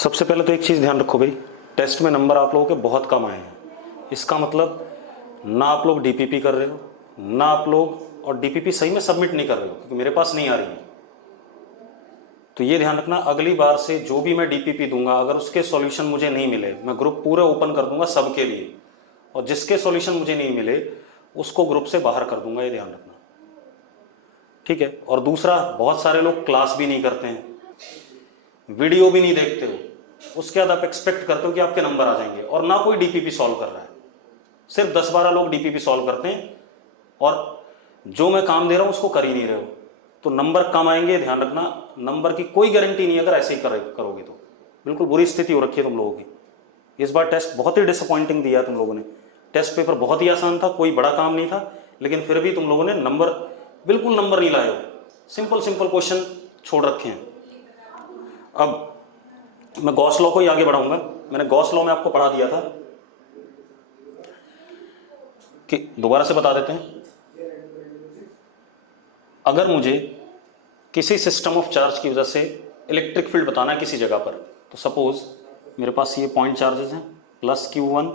सबसे पहले तो एक चीज़ ध्यान रखो भाई, टेस्ट में नंबर आप लोगों के बहुत कम आए हैं। इसका मतलब ना आप लोग डीपीपी कर रहे हो, ना आप लोग और डीपीपी सही में सबमिट नहीं कर रहे हो, क्योंकि मेरे पास नहीं आ रही है। तो ये ध्यान रखना, अगली बार से जो भी मैं डीपीपी दूंगा, अगर उसके सॉल्यूशन मुझे नहीं मिले, मैं ग्रुप पूरे ओपन कर दूंगा सबके लिए, और जिसके सॉल्यूशन मुझे नहीं मिले उसको ग्रुप से बाहर कर दूंगा, ये ध्यान रखना, ठीक है। और दूसरा, बहुत सारे लोग क्लास भी नहीं करते हैं, वीडियो भी नहीं देखते हो, उसके बाद आप एक्सपेक्ट करते हो कि आपके नंबर आ जाएंगे, और ना कोई डीपीपी सॉल्व कर रहा है। सिर्फ 10-12 लोग डीपीपी सॉल्व करते हैं, और जो मैं काम दे रहा हूं उसको कर ही नहीं रहे हो, तो नंबर कम आएंगे। ध्यान रखना, नंबर की कोई गारंटी नहीं है अगर ऐसे ही करोगे तो। बिल्कुल बुरी स्थिति हो रखी है तुम लोगों की। इस बार टेस्ट बहुत ही डिसअपॉइंटिंग दिया तुम लोगों ने। टेस्ट पेपर बहुत ही आसान था, कोई बड़ा काम नहीं था, लेकिन फिर भी तुम लोगों ने बिल्कुल नंबर नहीं लाए हो। सिंपल सिंपल क्वेश्चन छोड़ रखे हैं। अब मैं गॉस लॉ को ही आगे बढ़ाऊंगा। मैंने गॉस लॉ में आपको पढ़ा दिया था कि दोबारा से बता देते हैं, अगर मुझे किसी सिस्टम ऑफ चार्ज की वजह से इलेक्ट्रिक फील्ड बताना है किसी जगह पर, तो सपोज मेरे पास ये पॉइंट चार्जेस हैं, प्लस Q1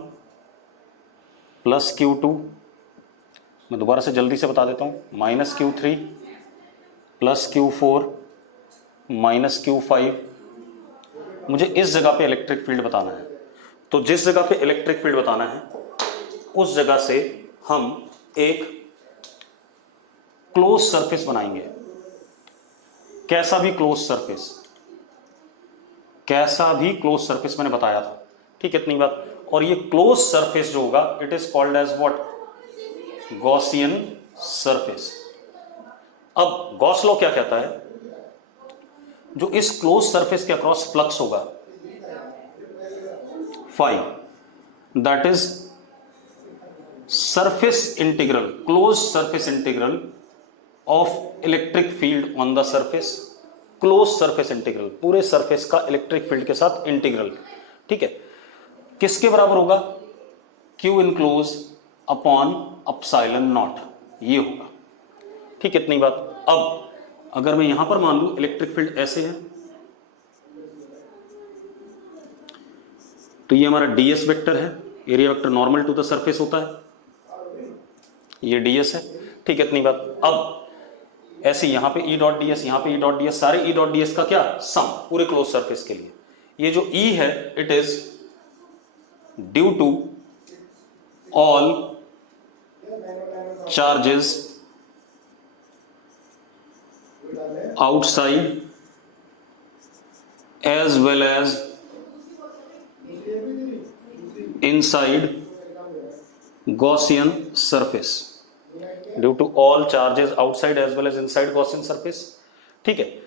प्लस Q2, मैं दोबारा से जल्दी से बता देता हूं, minus Q3 plus Q4 minus Q5। मुझे इस जगह पे इलेक्ट्रिक फील्ड बताना है, तो जिस जगह पे इलेक्ट्रिक फील्ड बताना है उस जगह से हम एक क्लोज सरफेस बनाएंगे। कैसा भी क्लोज सरफेस मैंने बताया था, ठीक है, इतनी बात। और ये क्लोज सरफेस जो होगा, it is called as what, Gaussian surface. अब गॉस लॉ क्या कहता है, जो इस क्लोज सरफेस के अक्रॉस फ्लक्स होगा phi, that is surface integral, close surface integral of electric field on the surface. Close surface integral, पूरे सरफेस का इलेक्ट्रिक फील्ड के साथ इंटीग्रल, ठीक है, किसके बराबर होगा, Q enclose upon epsilon naught, ये होगा, ठीक है, इतनी बात। अब अगर मैं यहां पर मान लूं इलेक्ट्रिक फील्ड ऐसे है, तो ये हमारा ds वेक्टर है, area vector normal to the surface होता है, ये ds है, ठीक है, इतनी बात। अब ऐसे यहां पे E डॉट ds, यहां पे E डॉट ds, सारे E डॉट ds का क्या सम, पूरे क्लोज सरफेस के लिए। ये जो E है, it is due to all charges outside as well as inside Gaussian surface, due to all charges outside as well as inside Gaussian surface, ठीक है।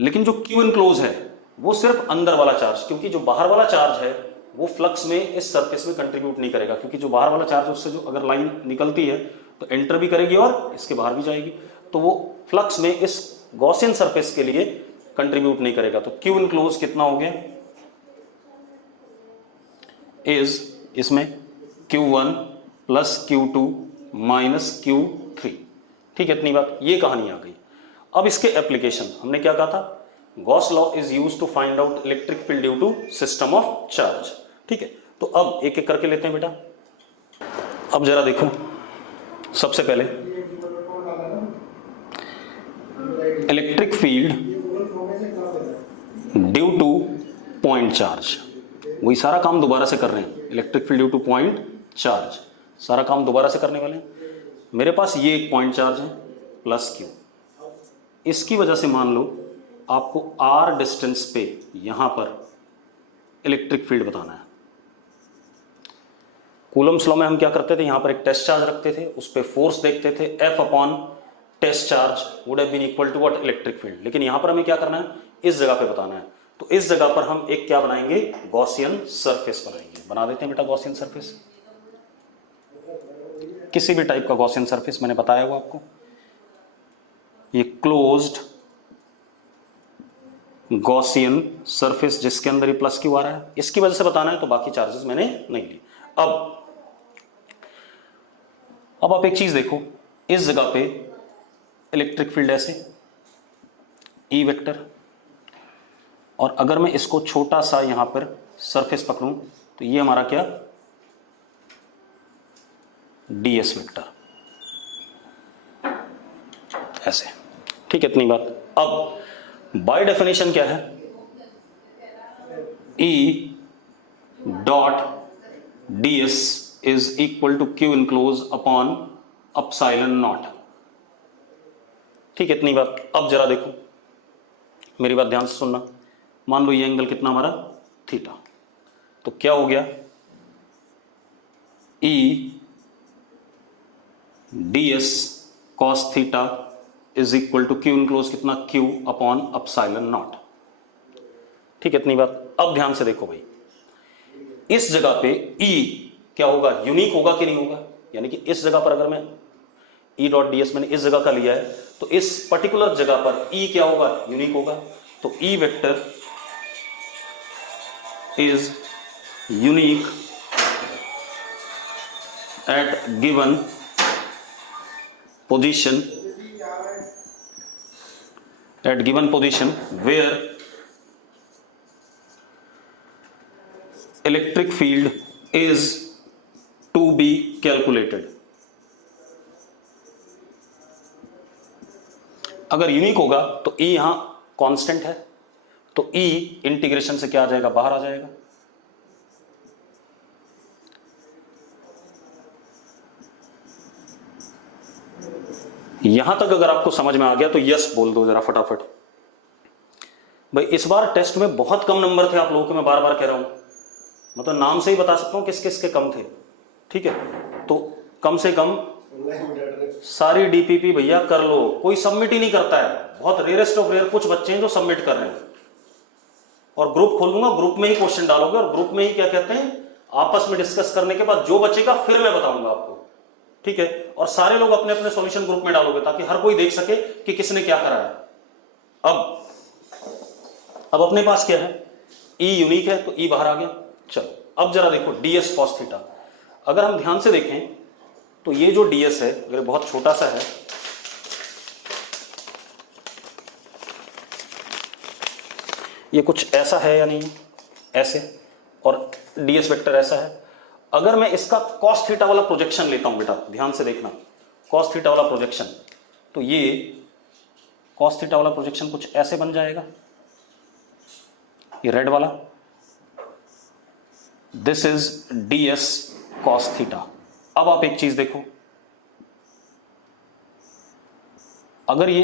लेकिन जो Q इनक्लोज है वो सिर्फ अंदर वाला चार्ज, क्योंकि जो बाहर वाला चार्ज है वो फ्लक्स में इस सरफेस में कंट्रीब्यूट नहीं करेगा, क्योंकि जो बाहर वाला चार्ज है उससे जो अगर लाइन निकलती है तो एंटर भी करेगी और इसके बाहर भी जाएगी, तो वो फ्लक्स में इस गॉसियन सरफेस के लिए कंट्रीब्यूट नहीं करेगा। तो Q इनक्लोज कितना हो गया, इज इसमें Q1 plus Q2 minus Q3, ठीक है, इतनी बात, ये कहानी आ गई। अब इसके एप्लीकेशन, हमने क्या कहा था, Gauss law is used to find out electric field due to system of charge, ठीक है। तो अब एक एक करके लेते हैं बेटा। अब जरा देखो, सबसे पहले electric field due to point charge, वही सारा काम दोबारा से कर रहे हैं, electric field due to point charge, सारा काम दोबारा से करने वाले हैं। मेरे पास ये एक पॉइंट चार्ज है प्लस Q, इसकी वजह से मान लो आपको R डिस्टेंस पे यहां पर इलेक्ट्रिक फील्ड बताना है। कूलम्स लॉ में हम क्या करते थे, यहां पर एक टेस्ट चार्ज रखते थे, उस पर फोर्स देखते थे, F upon test charge would have been equal to what, electric field. लेकिन यहां पर हमें क्या करना है, इस जगह पे बताना है, तो इस जगह पर हम एक क्या बनाएंगे, गॉसियन सरफेस बनाएंगे। बना देते हैं बेटा गॉसियन सरफेस, किसी भी टाइप का गॉसियन सरफेस, मैंने बताया हुआ आपको, ये क्लोज्ड गॉसियन सरफेस जिसके अंदर ही प्लस Q आ रहा है, इसकी वजह से बताना है, तो बाकी चार्जेस मैंने नहीं ली। अब आप एक चीज देखो, इस जगह पे इलेक्ट्रिक फील्ड ऐसे E वेक्टर, और अगर मैं इसको छोटा सा यहां पर सरफेस पकड़ूं तो ये हमारा क्या, ds वेक्टर, ऐसे। ठीक है, इतनी बात। अब बाय डेफिनेशन क्या है, E dot ds is equal to q enclose upon epsilon naught. ठीक है, इतनी बात। अब जरा देखो, मेरी बात ध्यान से सुनना। मान लो ये एंगल कितना हमारा, थीटा, तो क्या हो गया, E ds cos theta is equal to Q enclose कितना, q अपॉन अपसाइलन नॉट। ठीक है, इतनी बात। अब ध्यान से देखो भाई, इस जगह पे E क्या होगा, यूनिक होगा कि नहीं होगा, यानी कि इस जगह पर अगर मैं E डॉट ds मैंने इस जगह का लिया है तो इस पर्टिकुलर जगह पर E क्या होगा, यूनिक होगा। तो E vector is unique at given position, at given position where electric field is to be calculated। अगर यूनिक होगा तो E यहां कांस्टेंट है, तो E इंटीग्रेशन से क्या आ जाएगा, बाहर आ जाएगा। यहां तक अगर आपको समझ में आ गया तो यस बोल दो जरा फटाफट। भाई इस बार टेस्ट में बहुत कम नंबर थे आप लोगों के, मैं बार बार कह रहा हूं, मतलब नाम से ही बता सकता हूं किस किस के कम थे। ठीक है, तो कम से कम सारी डीपीपी भैया कर लो, कोई सबमिट ही नहीं करता है, बहुत रेयरेस्ट ऑफ रेयर कुछ बच्चे हैं जो सबमिट कर रहे हैं। और ग्रुप खोल दूंगा, ग्रुप में ही क्वेश्चन डालोगे और ग्रुप में ही क्या कहते हैं, आपस में डिस्कस करने के बाद जो बचेगा फिर मैं बताऊंगा आपको। ठीक है, और सारे लोग अपने अपने सॉल्यूशन ग्रुप में डालोगे ताकि हर कोई देख सके कि किसने क्या करा है। अब अपने पास क्या है, E यूनिक है तो E बाहर आ गया। चलो अब जरा देखो ds cos थीटा, अगर हम ध्यान से देखें तो ये जो ds है अगर बहुत छोटा सा है, ये कुछ ऐसा है या नहीं, ऐसे, और ds वेक्टर ऐसा है। अगर मैं इसका cos थीटा वाला प्रोजेक्शन लेता हूं, बेटा ध्यान से देखना, cos थीटा वाला प्रोजेक्शन, तो ये cos थीटा वाला प्रोजेक्शन कुछ ऐसे बन जाएगा, ये रेड वाला, this is ds cos theta. अब आप एक चीज देखो, अगर ये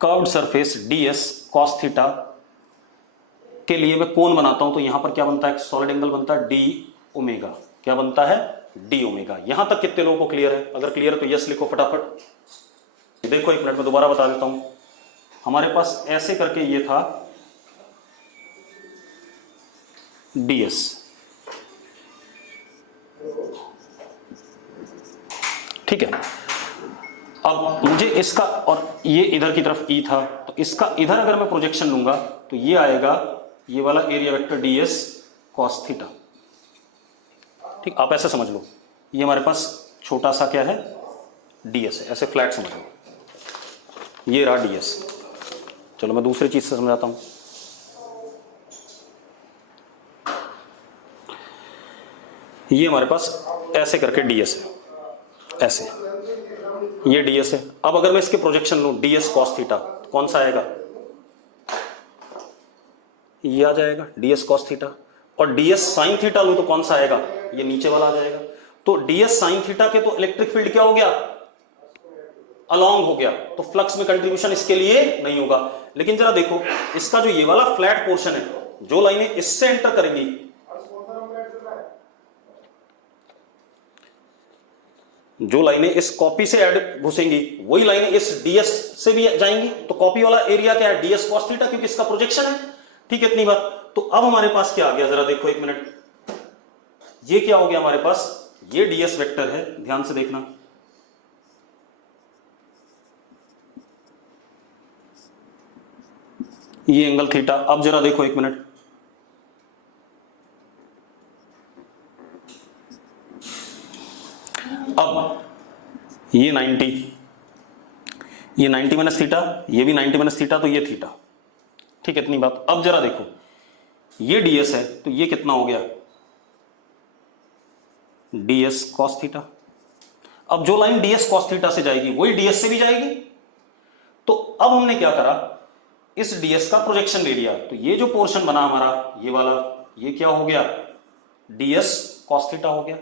curved surface ds cos theta के लिए मैं कोण बनाता हूं तो यहां पर क्या बनता है, सॉलिड एंगल बनता है d ओमेगा। क्या बनता है, d ओमेगा। यहां तक कितने लोगों को क्लियर है, अगर क्लियर है तो यस लिखो फटाफट। देखो एक मिनट में दोबारा बता देता हूं, हमारे पास ऐसे करके ये था ds, ठीक है। अब मुझे इसका, और ये इधर की तरफ E था, तो इसका इधर अगर मैं प्रोजेक्शन लूंगा तो ये आएगा ये वाला area vector ds cos theta. ठीक, आप ऐसे समझ लो, ये हमारे पास छोटा सा क्या है, ds है, ऐसे फ्लैट समझ लो, ये रहा ds। चलो मैं दूसरी चीज से समझाता हूं। ये हमारे पास ऐसे करके ds है, ऐसे, ये ds है। अब अगर मैं इसके प्रोजेक्शन लूं ds cos थीटा, कौन सा आएगा, ये आ जाएगा ds cos थीटा। और ds sin थीटा लूं तो कौन सा आएगा, ये नीचे वाला आ जाएगा। तो ds sin थीटा के तो इलेक्ट्रिक फील्ड क्या हो गया, अलोंग हो गया, तो फ्लक्स में कंट्रीब्यूशन इसके लिए नहीं होगा। लेकिन जरा देखो इसका जो ये वाला फ्लैट पोर्शन है, जो लाइनें इससे एंटर करेंगी, जो लाइनें इस कॉपी से ऐड घुसेंगी वही लाइनें इस ds से भी जाएंगी, तो कॉपी वाला एरिया क्या है, ds cos थीटा, क्योंकि इसका प्रोजेक्शन है। ठीक है, इतनी बात। तो अब हमारे पास क्या आ गया, जरा देखो एक मिनट, ये क्या हो गया हमारे पास, ये ds वेक्टर है, ध्यान से देखना, ये एंगल थीटा। अब जरा देखो एक मिनट, अब ये 90 माइनस थीटा, ये भी 90 माइनस थीटा, तो ये थीटा। ठीक है, इतनी बात। अब जरा देखो, ये ds है तो ये कितना हो गया, ds cos थीटा। अब जो लाइन ds cos थीटा से जाएगी वही ds से भी जाएगी। तो अब हमने क्या करा, इस ds का प्रोजेक्शन ले लिया, तो ये जो पोर्शन बना हमारा ये वाला, ये क्या हो गया, ds cos थीटा हो गया।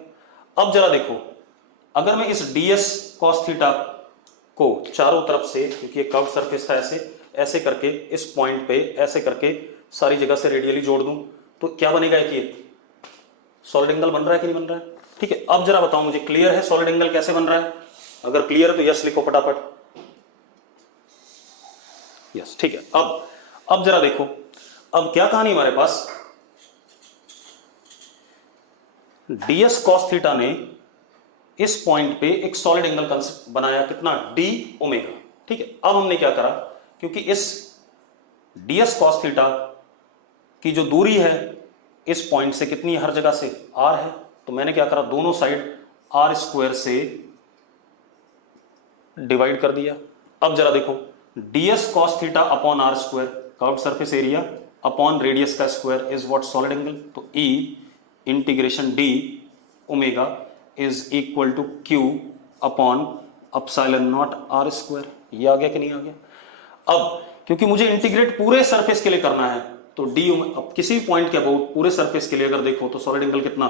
अब जरा देखो, अगर मैं इस ds cos थीटा को चारों तरफ से, क्योंकि ये कर्व सरफेस था, ऐसे ऐसे करके इस पॉइंट पे ऐसे करके सारी जगह से रेडियली जोड़ दूं, तो क्या बनेगा, एक सॉलिड एंगल बन रहा है कि नहीं बन रहा है। ठीक है, अब जरा बताओ मुझे, क्लियर है सॉलिड एंगल कैसे बन रहा है? अगर क्लियर है तो यस लिखो फटाफट, यस। ठीक है, अब जरा देखो, अब क्या कहानी हमारे पास, ds cos थीटा ने इस पॉइंट पे एक सॉलिड एंगल कंसेप्ट बनाया, कितना, d ओमेगा। ठीक है, अब हमने क्या करा, क्योंकि इस ds cos थीटा की जो दूरी है इस पॉइंट से कितनी है, हर जगह से r है, तो मैंने क्या करा, दोनों साइड r स्क्वायर से डिवाइड कर दिया। अब जरा देखो, ds cos theta upon r square, curved surface area upon radius का square is what, solid angle. तो e integration d omega is equal to q upon epsilon naught r square. ये आ गया कि नहीं आ गया? अब क्योंकि मुझे इंटीग्रेट पूरे सरफेस के लिए करना है, तो d, अब किसी भी पॉइंट के अबाउट पूरे सरफेस के लिए अगर देखो तो सॉलिड एंगल कितना,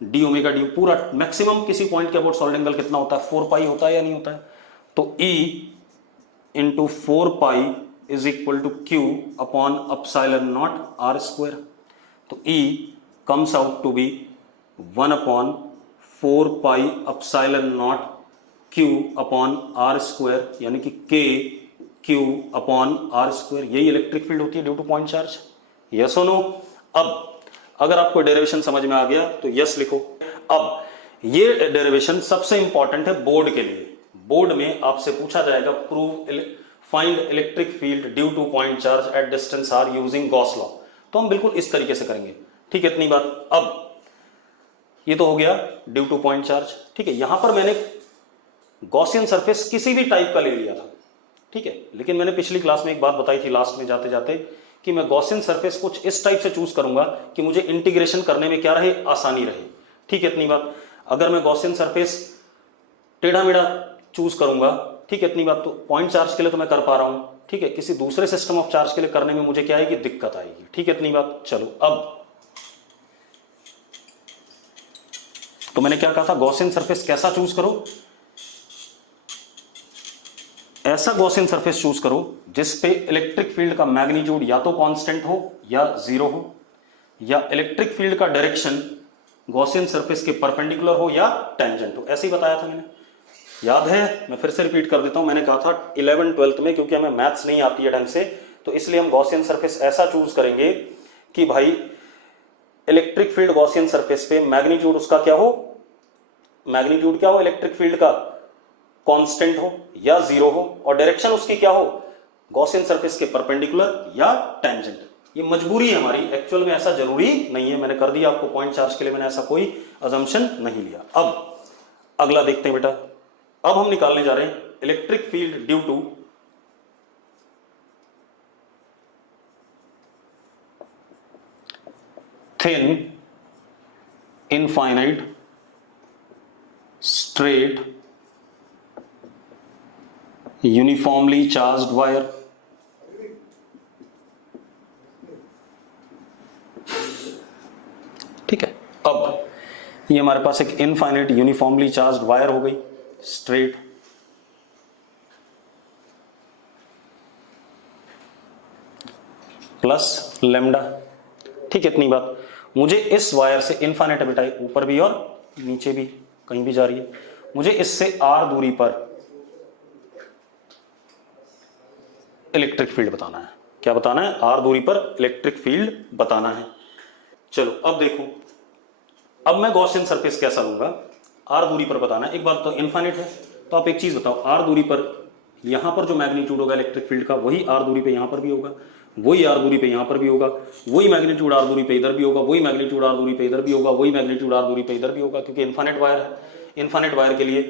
d ओमेगा डी, पूरा मैक्सिमम किसी पॉइंट के अबाउट सॉलिड एंगल कितना होता है, 4 पाई होता है या नहीं होता है? तो e into 4 pi is equal to q upon epsilon naught r square. तो e comes out to be 1 upon 4 pi epsilon naught q upon r square, यानी कि k q upon r square. यही इलेक्ट्रिक फील्ड होती है due to point charge, yes और no? अब अगर आपको डेरिवेशन समझ में आ गया तो यस लिखो। अब ये डेरिवेशन सबसे इंपॉर्टेंट है बोर्ड के लिए। बोर्ड में आपसे पूछा जाएगा, prove find electric field due to point charge at distance r using Gauss law. तो हम बिल्कुल इस तरीके से करेंगे। ठीक है, इतनी बात। अब ये तो हो गया ड्यू टू पॉइंट चार्ज। ठीक है, यहां पर मैंने गॉसियन सरफेस किसी भी टाइप का ले लिया था। ठीक है, लेकिन मैंने पिछली क्लास में एक बात बताई थी लास्ट में जाते जाते, कि मैं गॉसियन सरफेस कुछ इस टाइप से चूज करूंगा कि मुझे इंटीग्रेशन करने में क्या रहे, आसानी रहे। ठीक है, इतनी बात। अगर मैं गॉसियन सरफेस टेढ़ा मेढ़ा चूज करूंगा, ठीक है, इतनी बात, तो पॉइंट चार्ज के लिए तो मैं कर पा रहा हूं। ठीक है, किसी दूसरे सिस्टम ऑफ चार्ज के लिए करने में मुझे क्या आएगी, दिक्कत आएगी। ठीक है, इतनी बात। चलो, अब तो मैंने क्या कहा था, गॉसियन सरफेस कैसा चूज करो, ऐसा गॉसियन सरफेस चूज करो जिस पे इलेक्ट्रिक फील्ड का मैग्नीट्यूड या तो कांस्टेंट हो या जीरो हो, या इलेक्ट्रिक फील्ड का डायरेक्शन गॉसियन सरफेस के परपेंडिकुलर हो या टेंजेंट हो। ऐसे ही बताया था मैंने, याद है? मैं फिर से रिपीट कर देता हूं। मैंने कहा था 11th-12th में, क्योंकि हमें मैथ्स नहीं आती है ढंग से, तो इसलिए हम गॉसियन सरफेस ऐसा चूज करेंगे कि भाई इलेक्ट्रिक फील्ड गॉसियन सरफेस पे मैग्नीट्यूड उसका क्या हो, मैग्नीट्यूड क्या हो इलेक्ट्रिक फील्ड का, कांस्टेंट हो या जीरो हो, और डायरेक्शन उसकी क्या हो, गॉसियन सरफेस के परपेंडिकुलर या टेंजेंट। ये मजबूरी है हमारी, एक्चुअल में ऐसा जरूरी नहीं है। मैंने कर दिया आपको पॉइंट चार्ज के लिए, मैंने ऐसा कोई अजम्पशन नहीं लिया। अब अगला देखते हैं बेटा। अब हम निकालने जा रहे हैं electric field due to thin infinite straight uniformly charged wire. ठीक है, अब ये हमारे पास एक इनफाइनाइट यूनिफॉर्मली चार्ज्ड वायर हो गई, स्ट्रेट, प्लस लेमडा। ठीक है, इतनी बात। मुझे इस वायर से इनफाइनाइट बेटा ऊपर भी और नीचे भी, कहीं भी जा रही है, मुझे इससे r दूरी पर इलेक्ट्रिक फील्ड बताना है। क्या बताना है? r दूरी पर इलेक्ट्रिक फील्ड बताना है। चलो, अब देखो, अब मैं गॉसियन सरफेस कैसा लूंगा, r दूरी पर बताना है। एक बात तो इनफाइनाइट है, तो आप एक चीज बताओ, r दूरी पर यहां पर जो मैग्नीट्यूड होगा इलेक्ट्रिक फील्ड का, वही r दूरी पे यहां पर भी होगा, वही r दूरी पे यहां पर भी होगा, वही मैग्नीट्यूड r दूरी पे इधर भी होगा, वही मैग्नीट्यूड r दूरी पे इधर भी होगा, वही मैग्नीट्यूड r दूरी पे इधर भी होगा, क्योंकि इनफाइनाइट वायर है। इनफाइनाइट वायर के लिए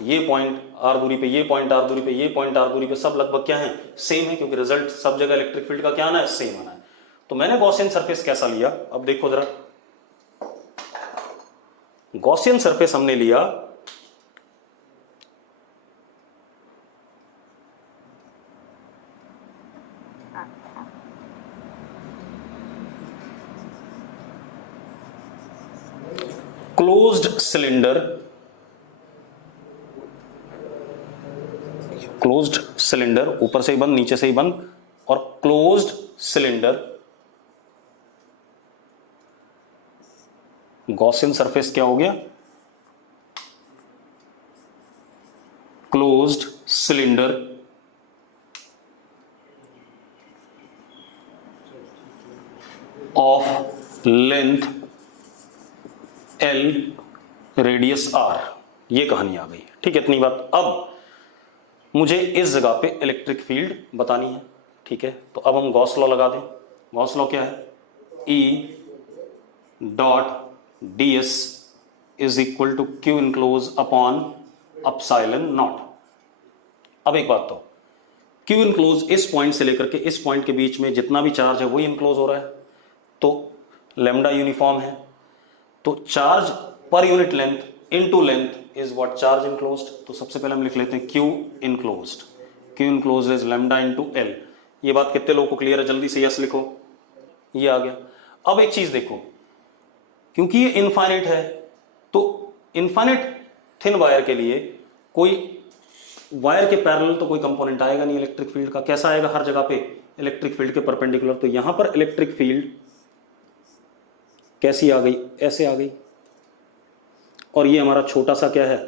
ये पॉइंट आर दूरी पे, ये पॉइंट आर दूरी पे, ये पॉइंट आर दूरी पे, सब लगभग क्या है, सेम है, क्योंकि रिजल्ट सब जगह इलेक्ट्रिक फील्ड का क्या आना है, सेम आना है। तो मैंने गॉसियन सरफेस कैसा लिया, अब देखो जरा, गॉसियन सरफेस हमने लिया क्लोज्ड सिलेंडर, क्लोज्ड सिलेंडर, ऊपर से ही बंद नीचे से ही बंद, और क्लोज्ड सिलेंडर, गॉसियन सरफेस क्या हो गया, closed cylinder of length L, radius R, ये कहानी आ गई। ठीक है, इतनी बात। अब मुझे इस जगह पे इलेक्ट्रिक फील्ड बतानी है। ठीक है, तो अब हम गॉस लॉ लगा दें। गॉस लॉ क्या है, E dot D S is equal to Q enclose upon epsilon naught. अब एक बात, तो क्यू इनक्लोज इस पॉइंट से लेकर के इस पॉइंट के बीच में जितना भी चार्ज है वही इनक्लोज हो रहा है, तो लेमडा यूनिफॉर्म है, तो charge per unit length into length is what, charge enclosed. तो सबसे पहले हम लिख लेते हैं Q enclosed, Q enclosed is lambda into L. ये बात कितने लोगों को क्लियर है, जल्दी से यस लिखो, ये आ गया। अब एक चीज देखो, क्योंकि ये इनफाइनाइट है, तो इनफाइनाइट थिन वायर के लिए कोई वायर के पैरेलल तो कोई कंपोनेंट आएगा नहीं इलेक्ट्रिक फील्ड का। कैसा आएगा, हर जगह पे इलेक्ट्रिक फील्ड के परपेंडिकुलर। तो यहां पर इलेक्ट्रिक फील्ड कैसी आ गई, ऐसे आ गई, और ये हमारा छोटा सा क्या है,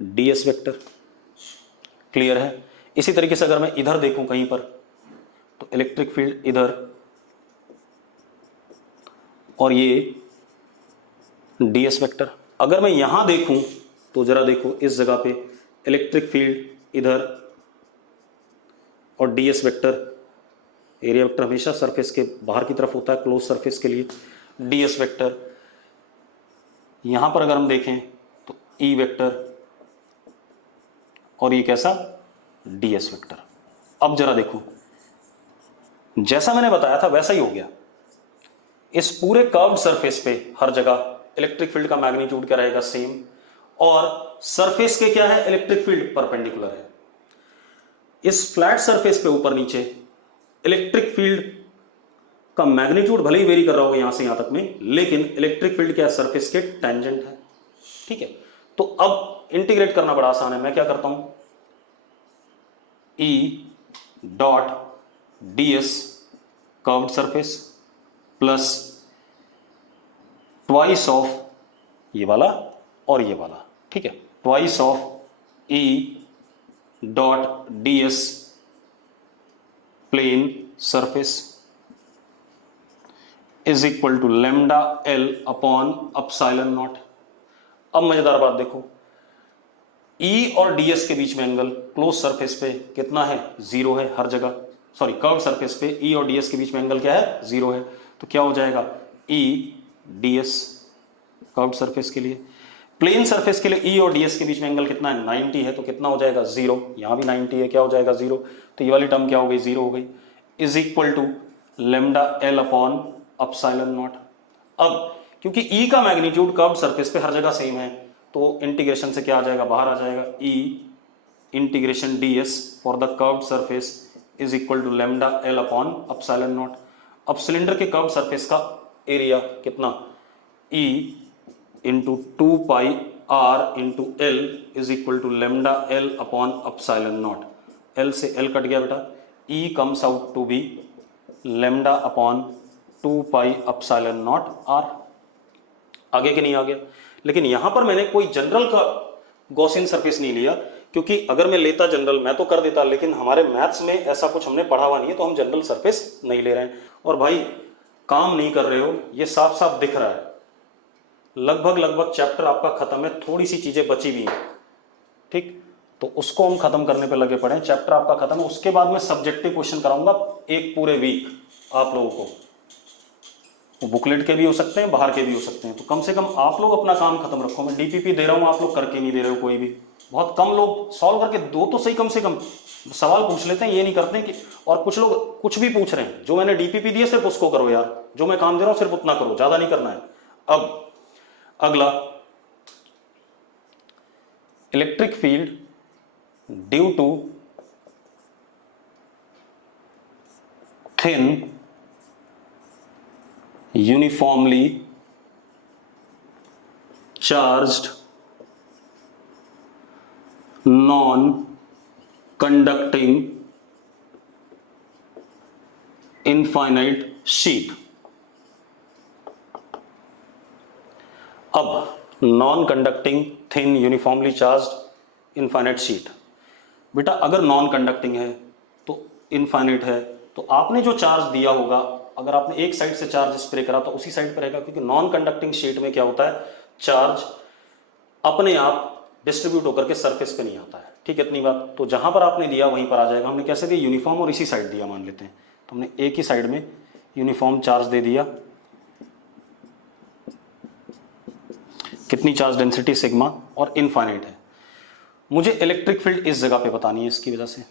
ds वेक्टर। क्लियर है। इसी तरीके से अगर मैं इधर देखूं कहीं पर, तो इलेक्ट्रिक फील्ड इधर, और ये ds वेक्टर। अगर मैं यहां देखूं तो जरा देखो, इस जगह पे इलेक्ट्रिक फील्ड इधर और ds वेक्टर। एरिया वेक्टर हमेशा सरफेस के बाहर की तरफ होता है क्लोज सरफेस के लिए, ds वेक्टर। यहां पर अगर हम देखें तो E वेक्टर, और ये कैसा, ds वेक्टर। अब जरा देखो, जैसा मैंने बताया था वैसा ही हो गया। इस पूरे कर्व्ड सरफेस पे हर जगह इलेक्ट्रिक फील्ड का मैग्नीट्यूड क्या रहेगा, सेम, और सरफेस के क्या है, इलेक्ट्रिक फील्ड परपेंडिकुलर है। इस फ्लैट सरफेस पे ऊपर नीचे इलेक्ट्रिक फील्ड का मैग्नीट्यूड भले ही वेरी कर रहा होगा यहां से यहां तक में, लेकिन इलेक्ट्रिक फील्ड क्या है, सरफेस के टेंजेंट है। ठीक है, तो अब इंटीग्रेट करना बड़ा आसान है। मैं क्या करता हूं, E dot ds curved surface plus twice of ये वाला और ये वाला। ठीक है, twice of E dot ds plane surface is equal to lambda L upon epsilon naught. अब मजेदार बात देखो, E और ds के बीच में एंगल क्लोज सरफेस पे कितना है, जीरो है हर जगह। सॉरी, कर्व सरफेस पे E और ds के बीच में एंगल क्या है, जीरो है। तो क्या हो जाएगा, E ds कर्व सरफेस के लिए। प्लेन सरफेस के लिए E और ds के बीच में एंगल कितना है, 90 है, तो कितना हो जाएगा, जीरो। यहां भी 90 है, क्या हो जाएगा, जीरो। तो ये वाली टर्म क्या हो गई, जीरो हो गई। Is equal to lambda L upon epsilon naught. अब क्योंकि E का मैग्नीट्यूड कर्व सरफेस पे हर जगह सेम है, तो इंटीग्रेशन से क्या आ जाएगा, बाहर आ जाएगा, E integration ds for the curved surface is equal to lambda L upon epsilon naught. अब सिलेंडर के कर्व्ड सरफेस का एरिया कितना, E into 2 pi r into L is equal to lambda L upon epsilon naught. L से L cut गया बेटा, E comes out to be lambda upon 2 pi epsilon naught r। आगे के नहीं आ गया, लेकिन यहां पर मैंने कोई जनरल का गॉसियन सरफेस नहीं लिया, क्योंकि अगर मैं लेता जनरल मैं तो कर देता, लेकिन हमारे मैथ्स में ऐसा कुछ हमने पढ़ा हुआ नहीं है, तो हम जनरल सरफेस नहीं ले रहे हैं। और भाई काम नहीं कर रहे हो, ये साफ साफ दिख रहा है। लगभग चैप्टर आपका खत्म है, थोड़ी सी चीजें बची भी हैं। ठीक, तो उसको हम खत्म करने पे लगे पड़े हैं। चैप्टर आपका खत्म है, उसके बाद मैं सब्जेक्टिव क्वेश्चन कराऊंगा एक पूरे वीक आप लोगों को। वो बुकलेट के भी हो सकते हैं, बाहर के भी हो सकते हैं। तो कम से कम आप लोग अपना काम खत्म रखो। मैं डीपीपी दे रहा हूँ, आप लोग करके नहीं दे रहे हो कोई भी। बहुत कम लोग सॉल्व करके दो तो सही, कम से कम सवाल पूछ लेते हैं, ये नहीं करते कि। और कुछ लोग कुछ भी पूछ रहे हैं, जो मैंने डीपीपी दिए सिर्फ उसको करो यार, जो मैं काम दे रहा हूँ सिर्फ उतना करो, ज्यादा नहीं करना है। अब अगला, electric field due to thin uniformly charged non-conducting infinite sheet। अब non conducting thin uniformly charged infinite sheet, बेटा अगर नॉन कंडक्टिंग है तो इनफाइनाइट है, तो आपने जो चार्ज दिया होगा, अगर आपने एक साइड से चार्ज स्प्रे करा तो उसी साइड पर रहेगा, क्योंकि नॉन कंडक्टिंग शीट में क्या होता है, चार्ज अपने आप डिस्ट्रीब्यूट होकर के सरफेस पे नहीं आता है। ठीक है, इतनी बात। तो जहां पर आपने दिया वहीं पर आ जाएगा। हमने कैसे दिया, यूनिफॉर्म और इसी साइड दिया मान लेते हैं, तो हमने एक ही साइड में यूनिफॉर्म चार्ज दे दिया। कितनी चार्ज डेंसिटी, सिग्मा, और इनफाइनाइट है। मुझे इलेक्ट्रिक फील्ड इस जगह पे बतानी है इसकी वजह से।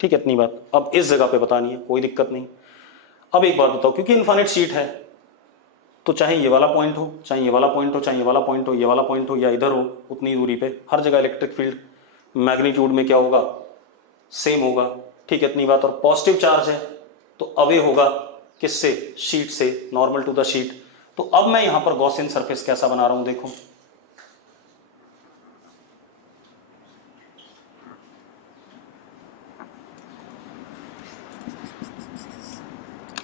ठीक है, इतनी बात। अब इस जगह पे बतानी है, कोई दिक्कत नहीं। अब एक बात बताओ, क्योंकि इनफाइनाइट शीट है तो चाहे ये वाला पॉइंट हो, चाहे ये वाला पॉइंट हो, चाहे ये वाला पॉइंट हो, ये वाला पॉइंट हो, या इधर हो, उतनी दूरी पे हर जगह इलेक्ट्रिक फील्ड मैग्नीट्यूड में क्या होगा, सेम होगा। ठीक है, इतनी बात। और पॉजिटिव चार्ज है तो अवे होगा किससे, शीट से, नॉर्मल टू द शीट। तो अब मैं यहां पर गॉसियन सरफेस कैसा बना रहा हूं, देखो।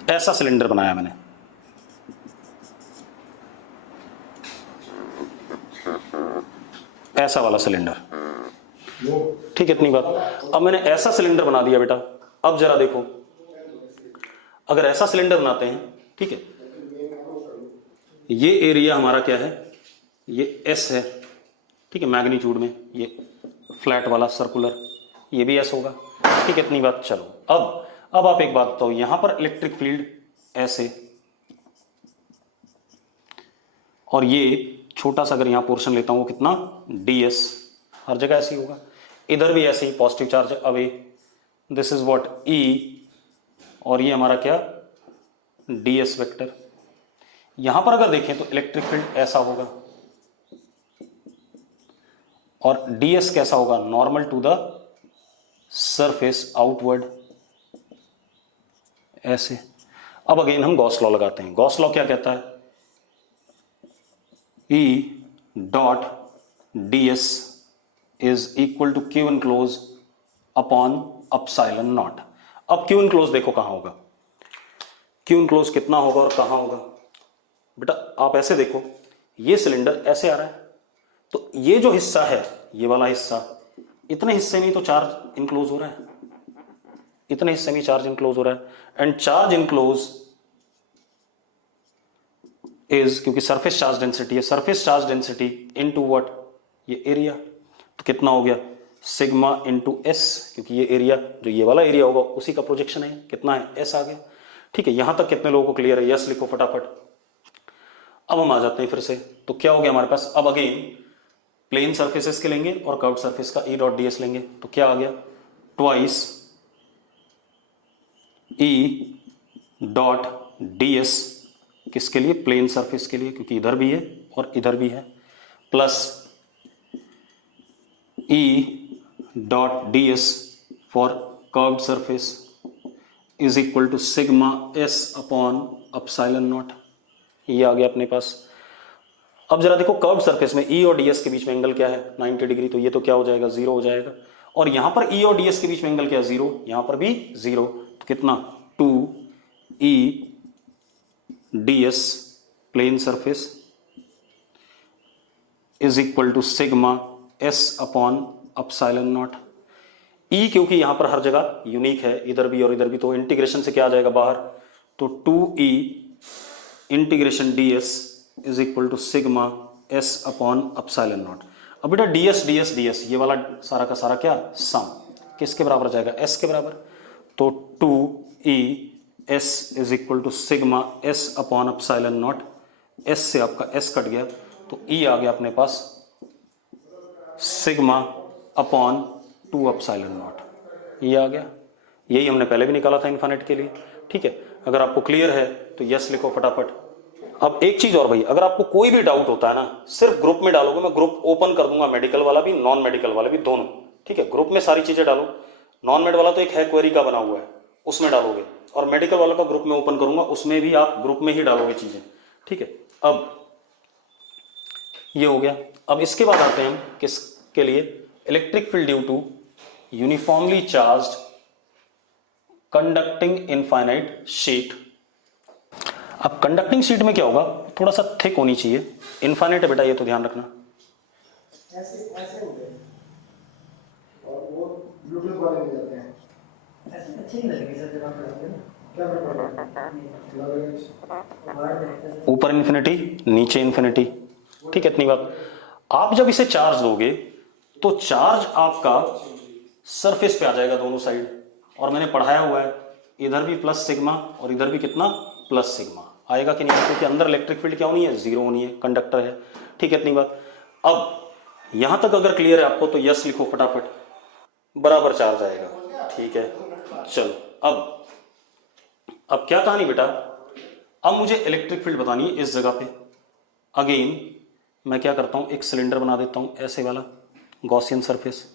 ऐसा सिलेंडर बनाया मैंने, ऐसा वाला सिलेंडर। ठीक है, इतनी बात। अब मैंने ऐसा सिलेंडर बना दिया बेटा। अब जरा देखो, अगर ऐसा सिलेंडर बनाते हैं, ठीक है, ये एरिया हमारा क्या है, ये एस है, ठीक है, मैग्नीट्यूड में, ये फ्लैट वाला सर्कुलर, ये भी एस होगा। ठीक है, इतनी बात। चलो अब आप एक बात बताओ, यहां पर इलेक्ट्रिक फील्ड ऐसे, और ये छोटा सा अगर यहां पोर्शन लेता हूं, वो कितना, ds, हर जगह ऐसे ही होगा। इधर भी ऐसे ही positive charge away, this is what E, और ये हमारा क्या, ds वेक्टर। यहां पर अगर देखें तो इलेक्ट्रिक फील्ड ऐसा होगा, और ds कैसा होगा, normal to the surface outward, ऐसे। अब अगेन हम गॉस लॉ लगाते हैं। गॉस लॉ क्या कहता है, E dot ds is equal to Q enclose upon epsilon naught. अब Q इनक्लोज देखो कहां होगा, Q इनक्लोज कितना होगा और कहां होगा। बेटा आप ऐसे देखो, ये सिलेंडर ऐसे आ रहा है, तो ये जो हिस्सा है, ये वाला हिस्सा, इतने हिस्से में तो चार्ज इनक्लोज हो रहा है, इतने हिस्से में चार्ज इनक्लोज हो रहा है। एंड चार्ज इनक्लोज इज, क्योंकि सरफेस चार्ज डेंसिटी है, surface charge density into what, ये एरिया। तो कितना हो गया, सिग्मा इनटू एस, क्योंकि ये एरिया, जो ये वाला एरिया होगा उसी का प्रोजेक्शन है। कितना है, एस आ गया। ठीक है, यहां तक कितने लोगों को क्लियर है, यस लिखो फटाफट। अब हम आ जाते हैं फिर से, तो क्या हो गया हमारे पास, अब अगेन प्लेन सर्फेसेस के लेंगे और कर्व्ड सरफेस का E डॉट ds लेंगे, तो क्या आ गया, ट्वाइस E डॉट ds, किसके लिए, प्लेन सरफेस के लिए, क्योंकि इधर भी है और इधर भी है, plus E dot ds for curved surface is equal to sigma s upon epsilon naught. ये आ गया अपने पास। अब जरा देखो, कर्व्ड सरफेस में E और ds के बीच में एंगल क्या है, 90 डिग्री, तो ये तो क्या हो जाएगा, 0 हो जाएगा। और यहां पर E और ds के बीच में एंगल क्या है, 0, यहां पर भी 0, तो कितना, 2E ds plane surface is equal to sigma s upon epsilon naught. E क्योंकि यहां पर हर जगह यूनिक है, इधर भी और इधर भी, तो इंटीग्रेशन से क्या आ जाएगा बाहर, तो 2E integration ds is equal to sigma s upon epsilon naught. अब बेटा ds ds ds, ये वाला सारा का सारा क्या, सम, किसके बराबर जाएगा, s के बराबर। तो 2E S is equal to sigma S upon epsilon naught, S से आपका S कट गया तो E आ गया अपने पास सिग्मा अपॉन 2 अपसाइलन नॉट, ये आ गया। यही हमने पहले भी निकाला था इनफाइनाइट के लिए, ठीक है। अगर आपको क्लियर है तो यस लिखो फटाफट। अब एक चीज और भाई, अगर आपको कोई भी डाउट होता है ना, सिर्फ ग्रुप में डालोगे, मैं ग्रुप ओपन कर दूंगा, मेडिकल वाला भी नॉन मेडिकल वाला भी दोनों, ठीक है। ग्रुप में सारी चीजें डालो, नॉन मेड वाला तो एक है क्वेरी का बना हुआ है उसमें डालोगे, और मेडिकल वाला का ग्रुप में ओपन करूंगा उसमें भी आप ग्रुप में ही डालोगे चीजें, ठीक है। अब ये हो गया। अब इसके बाद आते हैं हम किसके लिए, electric field due to uniformly charged conducting infinite sheet. अब कंडक्टिंग शीट में क्या होगा, थोड़ा सा थिक होनी चाहिए, इनफाइनाइट है बेटा, ये तो ध्यान रखना। ऐसे ऐसे हो गए और वो ब्लूटूथ वाले में जाते हैं, ऐसे अच्छे नहीं लगेंगे सर जब आप पढ़ाते हैं ना, क्या पढ़ाते, ऊपर इन्फिनिटी नीचे इन्फिनिटी, ठीक है। इतनी बात। आप जब इसे चार्ज दोगे तो चार्ज आपका सरफेस पे आ जाएगा दोनों साइड, और मैंने पढ़ाया हुआ है इधर भी प्लस सिग्मा और इधर भी कितना प्लस सिग्मा आएगा कि नहीं, क्योंकि अंदर इलेक्ट्रिक फील्ड क्या होनी है, जीरो होनी है, कंडक्टर है, ठीक है। इतनी बात। अब यहां तक अगर क्लियर है आपको तो यस लिखो फटाफट, बराबर चार्ज आएगा, ठीक है। चलो अब क्या कहानी बेटा, अब मुझे इलेक्ट्रिक फील्ड बतानी है इस जगह पे। अगेन मैं क्या करता हूं, एक सिलेंडर बना देता हूं ऐसे वाला, गॉसियन सरफेस।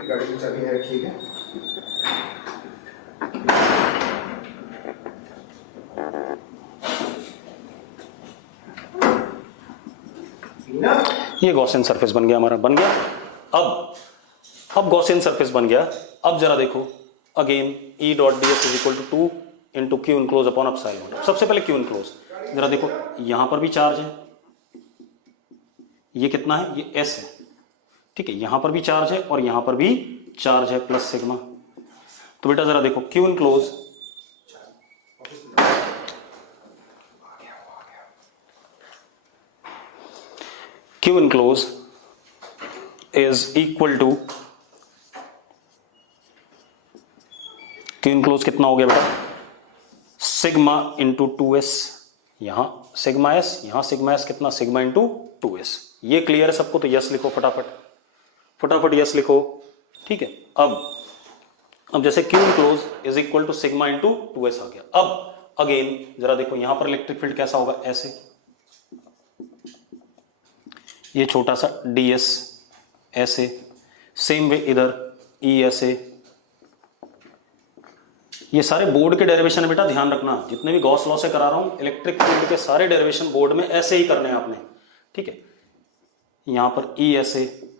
गाड़ी की चाबी है, ठीक है। ये गॉसियन सरफेस बन गया हमारा, बन गया। अब गॉसियन सरफेस बन गया। अब जरा देखो again E dot D S is equal to 2 into Q enclose upon epsilon naught. सबसे पहले क्यू इनक्लोज, जरा देखो यहां पर भी चार्ज है, ये कितना है, ये S है, ठीक है। यहां पर भी चार्ज है और यहां पर भी चार्ज है प्लस सिग्मा। तो बेटा जरा देखो Q enclose, Q enclose is equal to, Q enclose कितना हो गया बेटा, सिग्मा इंटू 2s, यहां सिग्मा s, यहां सिग्मा s कितना, सिग्मा इंटू 2s। ये क्लियर है सबको, तो यस लिखो फटाफट, फटाफट यस लिखो, ठीक है। अब जैसे Q enclose is equal to sigma into 2s आ गया। अब अगेन जरा देखो यहां पर इलेक्ट्रिक फील्ड कैसा होगा, ऐसे, ये छोटा सा ds ऐसे, सेम वे इधर E ऐसे। ये सारे बोर्ड के डेरिवेशन है बेटा, ध्यान रखना, जितने भी गॉस लॉ से करा रहा हूं इलेक्ट्रिक फील्ड के सारे डेरिवेशन बोर्ड में ऐसे ही करने हैं आपने, ठीक है। यहां पर E ऐसे,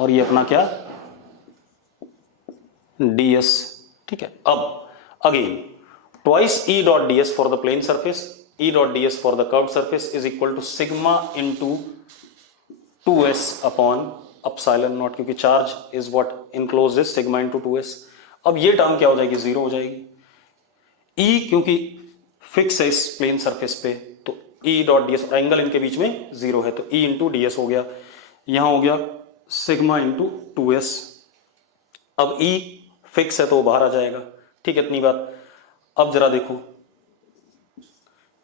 और ये अपना क्या ds, ठीक है। अब again twice E dot ds for the plane surface, E dot ds for the curved surface is equal to sigma into 2s upon epsilon naught, क्योंकि charge is what enclosed is sigma into 2s। अब ये term क्या हो जाएगी, zero हो जाएगी। E क्योंकि fix है इस प्लेन सरफेस पे, तो E डॉट ds, एंगल इनके बीच में जीरो है, तो E इंटू ds हो गया, यहां हो गया सिग्मा इंटू 2s। अब E फिक्स है तो वो बाहर आ जाएगा, ठीक है। इतनी बात। अब जरा देखो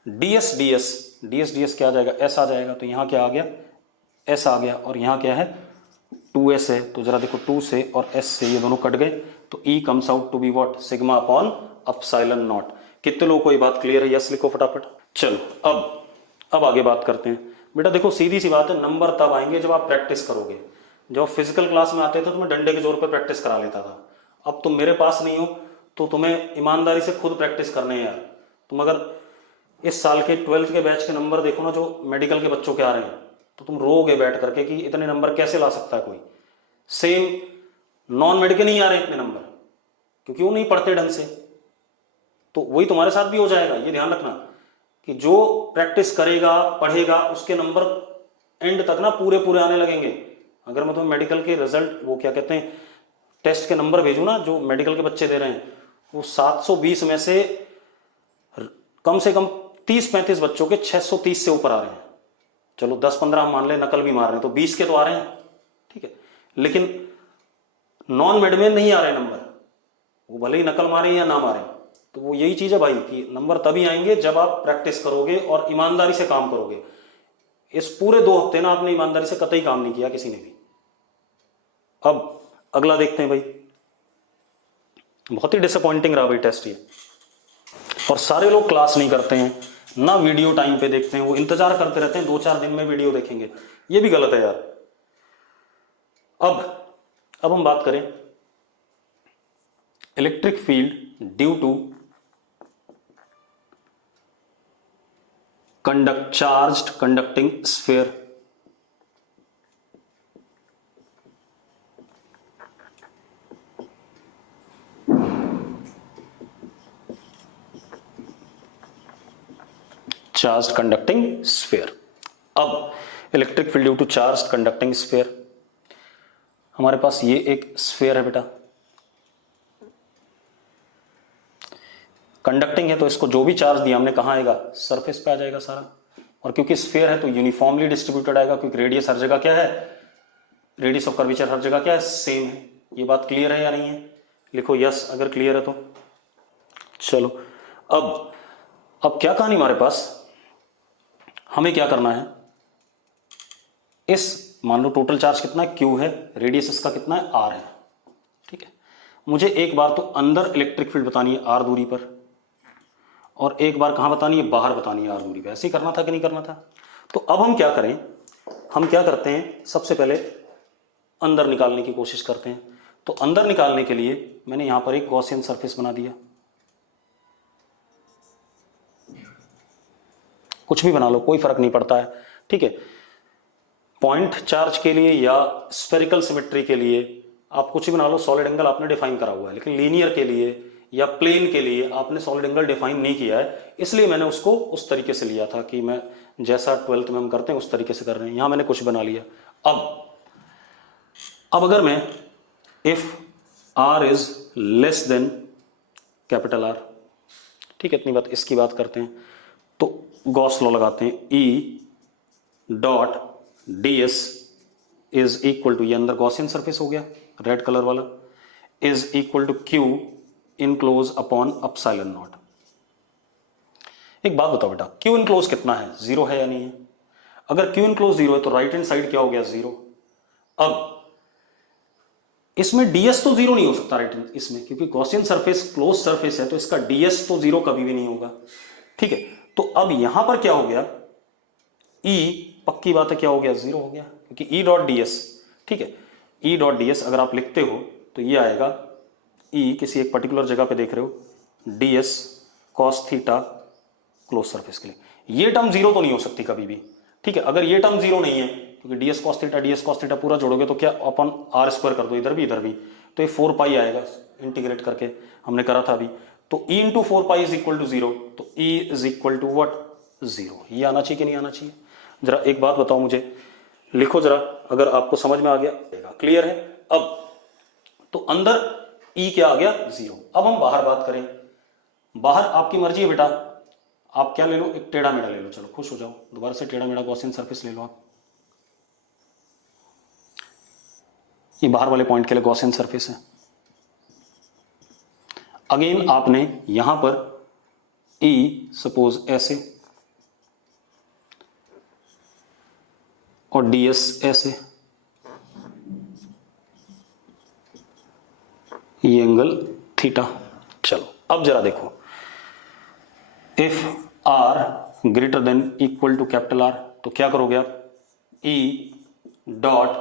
ds क्या आ जाएगा, s आ जाएगा, तो यहां क्या आ गया, s आ गया, और यहां क्या है 2s है, तो जरा देखो 2 से और s से ये दोनों कट गए, तो E comes out to be what, sigma upon epsilon naught. कितने लोगों को ये बात क्लियर है, यस लिखो फटाफट। चलो अब आगे बात करते हैं बेटा। देखो सीधी सी बात है, नंबर तब आएंगे जब आप प्रैक्टिस करोगे। जब फिजिकल क्लास में आते थे तो मैं डंडे के जोर पर प्रैक्टिस करा लेता था, अब तुम मेरे पास नहीं हो तो तुम्हें ईमानदारी से खुद प्रैक्टिस करने हैं यार। तुम अगर इस साल के 12th के बैच के नंबर देखो ना, जो मेडिकल के बच्चों के आ रहे हैं, तो तुम रोगे बैठ करके कि इतने नंबर कैसे ला सकता है कोई। सेम नॉन मेड के नहीं आ रहे इतने नंबर, क्योंकि वो नहीं पढ़ते ढंग से। तो वही तुम्हारे साथ भी हो जाएगा, ये ध्यान रखना कि जो प्रैक्टिस करेगा पढ़ेगा उसके नंबर एंड तक ना पूरे पूरे आने लगेंगे। अगर मैं तुम्हें मेडिकल के रिजल्ट, वो क्या कहते हैं, टेस्ट के नंबर भेजूं ना, जो मेडिकल के बच्चे दे रहे हैं, वो 720 में से कम 30-35 बच्चों के 630 से ऊपर आ रहे हैं। चलो 10-15 हम मान ले नकल भी मार रहे हैं, तो 20 के तो आ रहे हैं, ठीक है। लेकिन नॉन मिड में नहीं आ रहे नंबर, वो भले ही नकल मारे या ना मारे, तो वो यही चीज है भाई कि नंबर तभी आएंगे जब आप प्रैक्टिस करोगे और ईमानदारी से काम करोगे। इस पूरे 2 हफ्ते ना आपने ईमानदारी से कतई काम नहीं किया किसी ने भी। अब अगला देखते हैं भाई। बहुत ही डिसअपॉइंटिंग रहा भाई टेस्ट ये, और सारे लोग क्लास नहीं करते हैं ना, वीडियो टाइम पे देखते हैं, वो इंतजार करते रहते हैं 2-4 दिन में वीडियो देखेंगे, ये भी गलत है यार। अब हम बात करें electric field due to charged conducting sphere. Charged conducting sphere. अब electric field due to charged conducting sphere, हमारे पास ये एक स्फीयर है बेटा, कंडक्टिंग है, तो इसको जो भी चार्ज दिया हमने कहाँ आएगा, सरफेस पे आ जाएगा सारा। और क्योंकि स्फीयर है तो यूनिफॉर्मली डिस्ट्रीब्यूटेड आएगा, क्योंकि रेडियस हर जगह क्या है, रेडियस ऑफ कर्वेचर हर जगह क्या है, सेम है। ये बात क्लियर है या नहीं है, लिखो यस अगर क्लियर है तो। चलो अब क्या कहानी हमारे पास, हमें क्या करना है, इस मान लो टोटल चार्ज कितना है, Q है, रेडियस इसका कितना है, R है, ठीक है। मुझे एक बार तो अंदर इलेक्ट्रिक फील्ड बतानी है R दूरी पर, और एक बार कहां बतानी है, बाहर बतानी है R दूरी पे। ऐसे ही करना था कि नहीं करना था। तो अब हम क्या करें, हम क्या करते हैं, सबसे पहले अंदर निकालने की कोशिश करते हैं। तो अंदर निकालने के लिए मैंने यहां पर एक गॉसियन सरफेस बना दिया, कुछ भी बना लो कोई फर्क नहीं पड़ता है, ठीक है। पॉइंट चार्ज के लिए या स्फेरिकल सिमेट्री के लिए आप कुछ भी बना लो, सॉलिड एंगल आपने डिफाइन करा हुआ है, लेकिन लीनियर के लिए या प्लेन के लिए आपने सॉलिड एंगल डिफाइन नहीं किया है, इसलिए मैंने उसको उस तरीके से लिया था कि मैं जैसा 12th में हम करते हैं उस तरीके से कर रहे हैं। यहां मैंने कुछ बना लिया। अब अगर मैं if R is less than capital R, ठीक है, इतनी बात, इसकी बात करते हैं, तो गॉस लॉ लगाते हैं, E dot ds is equal to, ये अंदर गॉसियन सरफेस हो गया रेड कलर वाला, is equal to Q enclose upon epsilon naught. एक बात बताओ बेटा, Q इनक्लोज कितना है, 0 है या नहीं है? अगर Q इनक्लोज 0 है तो राइट हैंड साइड क्या हो गया, 0। अब इसमें ds तो 0 नहीं हो सकता राइट हैंड इसमें, क्योंकि गॉसियन सरफेस क्लोज सरफेस है, तो इसका ds तो 0 कभी भी नहीं होगा, ठीक है। तो अब यहां पर क्या हो गया, E पक्की बात है क्या हो गया, 0 हो गया, क्योंकि E डॉट ds, ठीक है, E डॉट ds अगर आप लिखते हो तो ये आएगा, E किसी एक पर्टिकुलर जगह पे देख रहे हो, ds cos theta close surface के लिए, ये टर्म 0 तो नहीं हो सकती कभी भी, ठीक है। अगर ये टर्म 0 नहीं है, क्योंकि ds cos थीटा पूरा जोड़ोगे तो क्या, अपन r स्क्वायर कर दो इधर भी, तो ये 4 पाई आएगा, इंटीग्रेट करके हमने करा था अभी, तो E into 4 pi is equal to 0, तो E is equal to what, 0। ये आना चाहिए कि नहीं आना चाहिए? जरा एक बात बताओ मुझे, लिखो जरा, अगर आपको समझ में आ गया, क्लियर है। अब तो अंदर E क्या आ गया, 0। अब हम बाहर बात करें, बाहर आपकी मर्जी है बेटा, आप क्या ले लो, एक टेढ़ा मेढ़ा ले लो, चलो खुश हो जाओ, दोबारा से टेढ़ा मेढ़ा गॉसियन सरफेस ले लो आप, ये बाहर वाले पॉइंट के लिए गॉसियन सरफेस है। अगेन आपने यहां पर E सपोज ऐसे और ds ऐसे, ये एंगल थीटा। चलो अब जरा देखो, if R greater than equal to capital R, तो क्या करोगे आप, E dot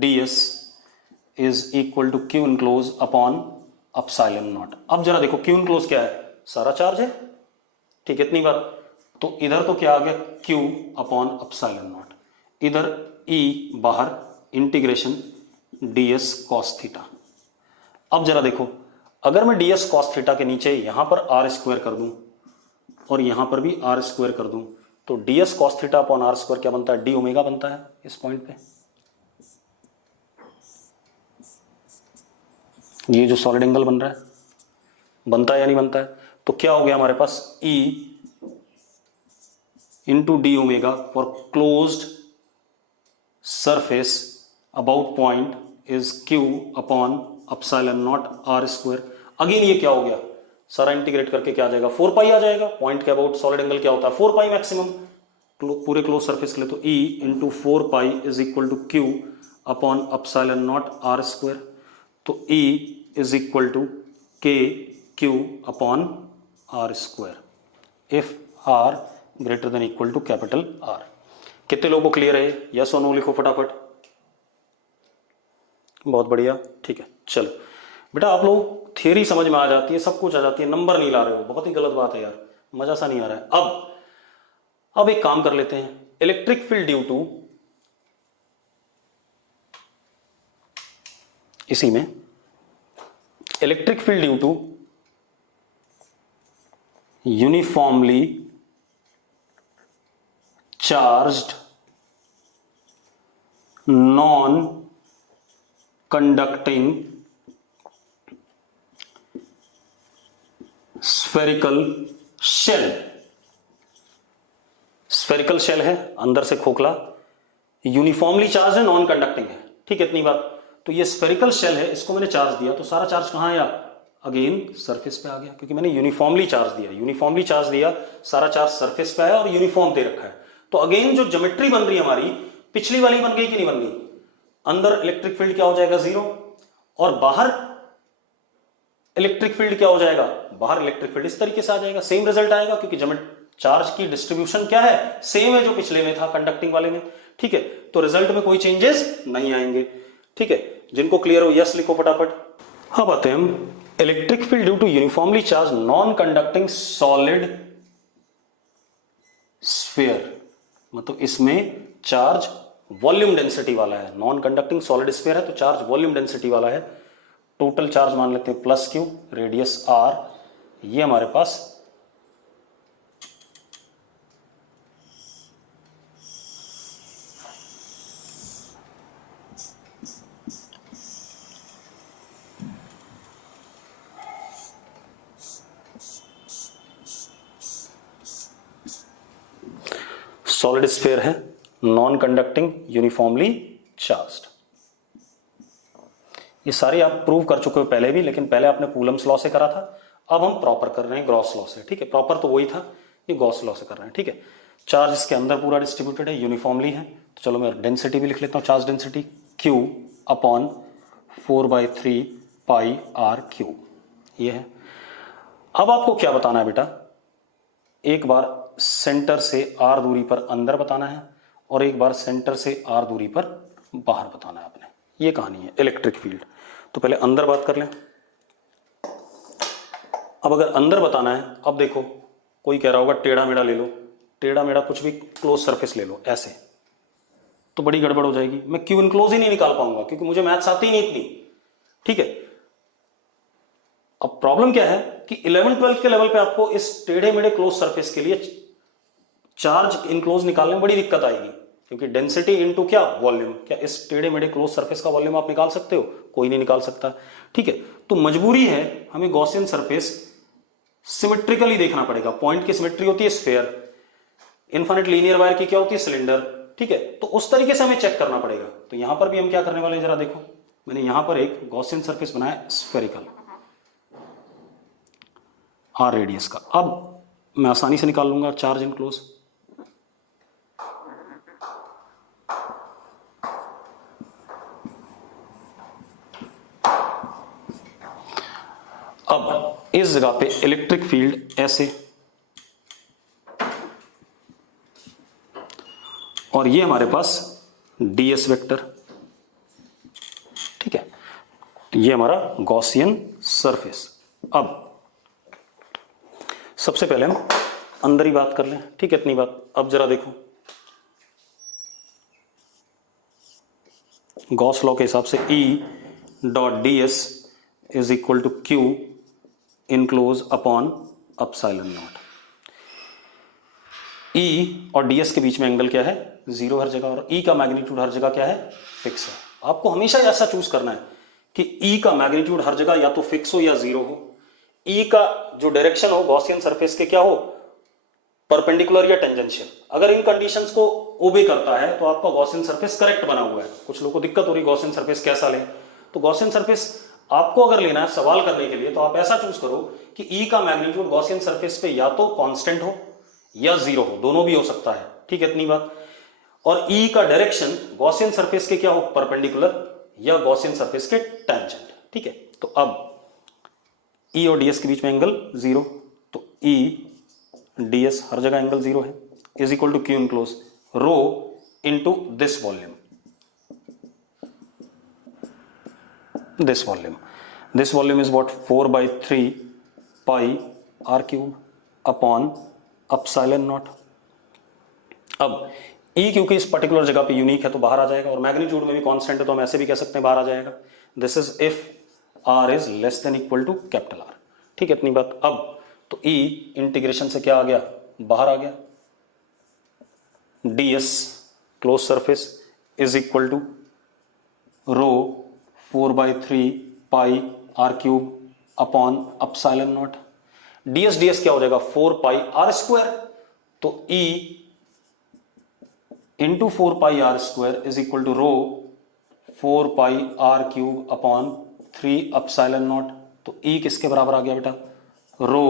ds is equal to Q enclose upon epsilon naught. अब जरा देखो Q इनक्लोज क्या है, सारा चार्ज है, ठीक है, इतनी बात। तो इधर तो क्या आ गया, Q अपॉन अपसाइलन नॉट, इधर E बाहर इंटीग्रेशन ds cos थीटा। अब जरा देखो, अगर मैं ds cos थीटा के नीचे यहां पर r स्क्वायर कर दूं और यहां पर भी r स्क्वायर कर दूं, तो ds cos theta upon r square क्या बनता है, d ओमेगा बनता है इस पॉइंट पे। ये जो सॉलिड एंगल बन रहा है, बनता है या नहीं बनता है? तो क्या हो गया हमारे पास, E into D omega for closed surface about point is Q upon epsilon naught R square. Again ये क्या हो गया, सारा इंटीग्रेट करके क्या आ जाएगा, 4 पाई आ जाएगा। पॉइंट के अबाउट सॉलिड एंगल क्या होता है, 4 पाई मैक्सिमम पूरे क्लोज सरफेस के लिए। तो E into 4 pi is equal to Q upon epsilon naught R square. तो E is equal to K Q upon R square if R greater than equal to capital R. कितने लोगों को clear है, yes और no लिखो फटाफट। बहुत बढ़िया, ठीक है। चलो बेटा, आप लोग थियरी समझ में आ जाती है, सब कुछ आ जाती है, नंबर नहीं ला रहे हो, बहुत ही गलत बात है यार, मजा सा नहीं आ रहा है। अब एक काम कर लेते हैं, इलेक्ट्रिक फील्ड ड्यू टू, इसी में electric field due to uniformly charged non conducting spherical shell. Spherical shell है, अंदर से खोखला, यूनिफॉर्मली चार्ज है, नॉन कंडक्टिंग है, ठीक है, इतनी बात। तो ये स्फेरिकल शेल है, इसको मैंने चार्ज दिया, तो सारा चार्ज कहां आया, अगेन सरफेस पे आ गया, क्योंकि मैंने यूनिफॉर्मली चार्ज दिया। यूनिफॉर्मली चार्ज दिया, सारा चार्ज सरफेस पे आया और यूनिफॉर्म दे रखा है। तो अगेन जो ज्योमेट्री बन रही है हमारी, पिछली वाली बन गई कि नहीं बन गई। अंदर इलेक्ट्रिक फील्ड क्या हो जाएगा, 0, और बाहर इलेक्ट्रिक फील्ड क्या हो जाएगा, बाहर इलेक्ट्रिक फील्ड इस तरीके से आ जाएगा। सेम रिजल्ट आएगा, क्योंकि चार्ज की डिस्ट्रीब्यूशन क्या है, सेम है जो पिछले में था, कंडक्टिंग वाले में, ठीक है। तो रिजल्ट में कोई चेंजेस नहीं आएंगे, ठीक है। जिनको क्लियर हो यस लिखो फटाफट। अब आते हैं हम electric field due to uniformly charge non conducting solid sphere, मतलब इसमें चार्ज वॉल्यूम डेंसिटी वाला है। नॉन कंडक्टिंग सॉलिड स्फीयर है तो चार्ज वॉल्यूम डेंसिटी वाला है। टोटल चार्ज मान लेते हैं प्लस क्यू, रेडियस आर, ये हमारे पास सॉलिड स्फीयर है, नॉन कंडक्टिंग, यूनिफॉर्मली चार्ज्ड। ये सारे आप प्रूव कर चुके हो पहले भी, लेकिन पहले आपने कूलम्स लॉ से करा था, अब हम प्रॉपर कर रहे हैं गॉस लॉ से, ठीक है। प्रॉपर तो वही था, ये गॉस लॉ से कर रहे हैं, ठीक है। चार्ज इसके अंदर पूरा डिस्ट्रीब्यूटेड है, यूनिफॉर्मली है। तो चलो मैं डेंसिटी भी लिख लेता हूँ, charge density Q upon 4/3 pi R cube, ये है। अब आपको क्या बताना है बेटा, एक बार सेंटर से r दूरी पर अंदर बताना है और एक बार सेंटर से r दूरी पर बाहर बताना है आपने। ये कहानी है इलेक्ट्रिक फील्ड। तो पहले अंदर बात कर लें। अब अगर अंदर बताना है, अब देखो कोई कह रहा होगा टेढ़ा मेढ़ा ले लो, टेढ़ा मेढ़ा कुछ भी क्लोज सरफेस ले लो, ऐसे तो बड़ी गड़बड़ हो जाएगी, मैं क्यू इनक्लोज ही नहीं निकाल पाऊंगा, क्योंकि मुझे मैथ्स आती ही नहीं इतनी, ठीक है। अब प्रॉब्लम क्या है कि 11th-12th के लेवल पे आपको इस टेढ़े मेढ़े क्लोज सरफेस के लिए चार्ज इनक्लोज निकालने में बड़ी दिक्कत आएगी, क्योंकि डेंसिटी इनटू क्या, वॉल्यूम। क्या इस टेढ़े मेढ़े क्लोज सरफेस का वॉल्यूम आप निकाल सकते हो, कोई नहीं निकाल सकता, ठीक है। तो मजबूरी है हमें गॉसियन सरफेस सिमेट्रिकली देखना पड़ेगा। पॉइंट की सिमेट्री होती है स्फीयर, इनफिनिट लीनियर वायर की क्या होती है, सिलेंडर, ठीक है। तो उस तरीके से हमें चेक करना पड़ेगा। तो यहां पर भी हम क्या करने वाले हैं, जरा देखो, मैंने यहां पर एक गॉसियन सरफेस बनाया स्फेरिकल आर रेडियस का। अब मैं आसानी से निकाल लूंगा चार्ज इनक्लोज। अब इस जगह पे इलेक्ट्रिक फील्ड ऐसे, और ये हमारे पास ds वेक्टर, ठीक है। ये हमारा गॉसियन सरफेस। अब सबसे पहले हम अंदर ही बात कर लें, ठीक है, इतनी बात। अब जरा देखो, गॉस लॉ के हिसाब से E dot ds is equal to Q enclose upon epsilon naught. E और ds के बीच में एंगल क्या है, 0 हर जगह, और E का मैग्नीट्यूड हर जगह क्या है, फिक्स है। आपको हमेशा ऐसा चूज करना है कि E का मैग्नीट्यूड हर जगह या तो फिक्स हो या 0 हो। E का जो डायरेक्शन हो गॉसियन सरफेस के क्या हो, परपेंडिकुलर या टेंजेंशियल। अगर इन कंडीशंस को ओबे करता है तो आपका गॉसियन सरफेस करेक्ट बना हुआ है। कुछ लोगों को दिक्कत हो रही गॉसियन सरफेस कैसा ले, तो गॉसियन सरफेस आपको अगर लेना है सवाल करने के लिए तो आप ऐसा चूज करो कि ई का मैग्नीट्यूड गॉसियन सरफेस पे या तो कांस्टेंट हो या जीरो हो, दोनों भी हो सकता है, ठीक है, इतनी बात। और ई का डायरेक्शन गॉसियन सरफेस के क्या हो, परपेंडिकुलर या गॉसियन सरफेस के टेंजेंट, ठीक है। तो अब ई और डीएस के बीच में एंगल जीरो, तो ई डीएस हर जगह एंगल जीरो है, is equal to Q enclose rho into this volume, this volume is what, 4/3 pi r cube upon epsilon not. अब E क्योंकि इस पर्टिकुलर जगह पे यूनिक है तो बाहर आ जाएगा, और मैग्नीट्यूड में भी कांस्टेंट है तो हम ऐसे भी कह सकते हैं बाहर आ जाएगा। This is if r is less than equal to capital R, ठीक है, इतनी बात। अब तो E इंटीग्रेशन से क्या आ गया, बाहर आ गया, ds close surface is equal to rho 4/3 pi r cube upon epsilon naught. ds क्या हो जाएगा, 4 पाई r स्क्वायर, तो E into 4 pi r square is equal to rho 4 pi r cube upon 3 epsilon naught. तो E किसके बराबर आ गया बेटा, rho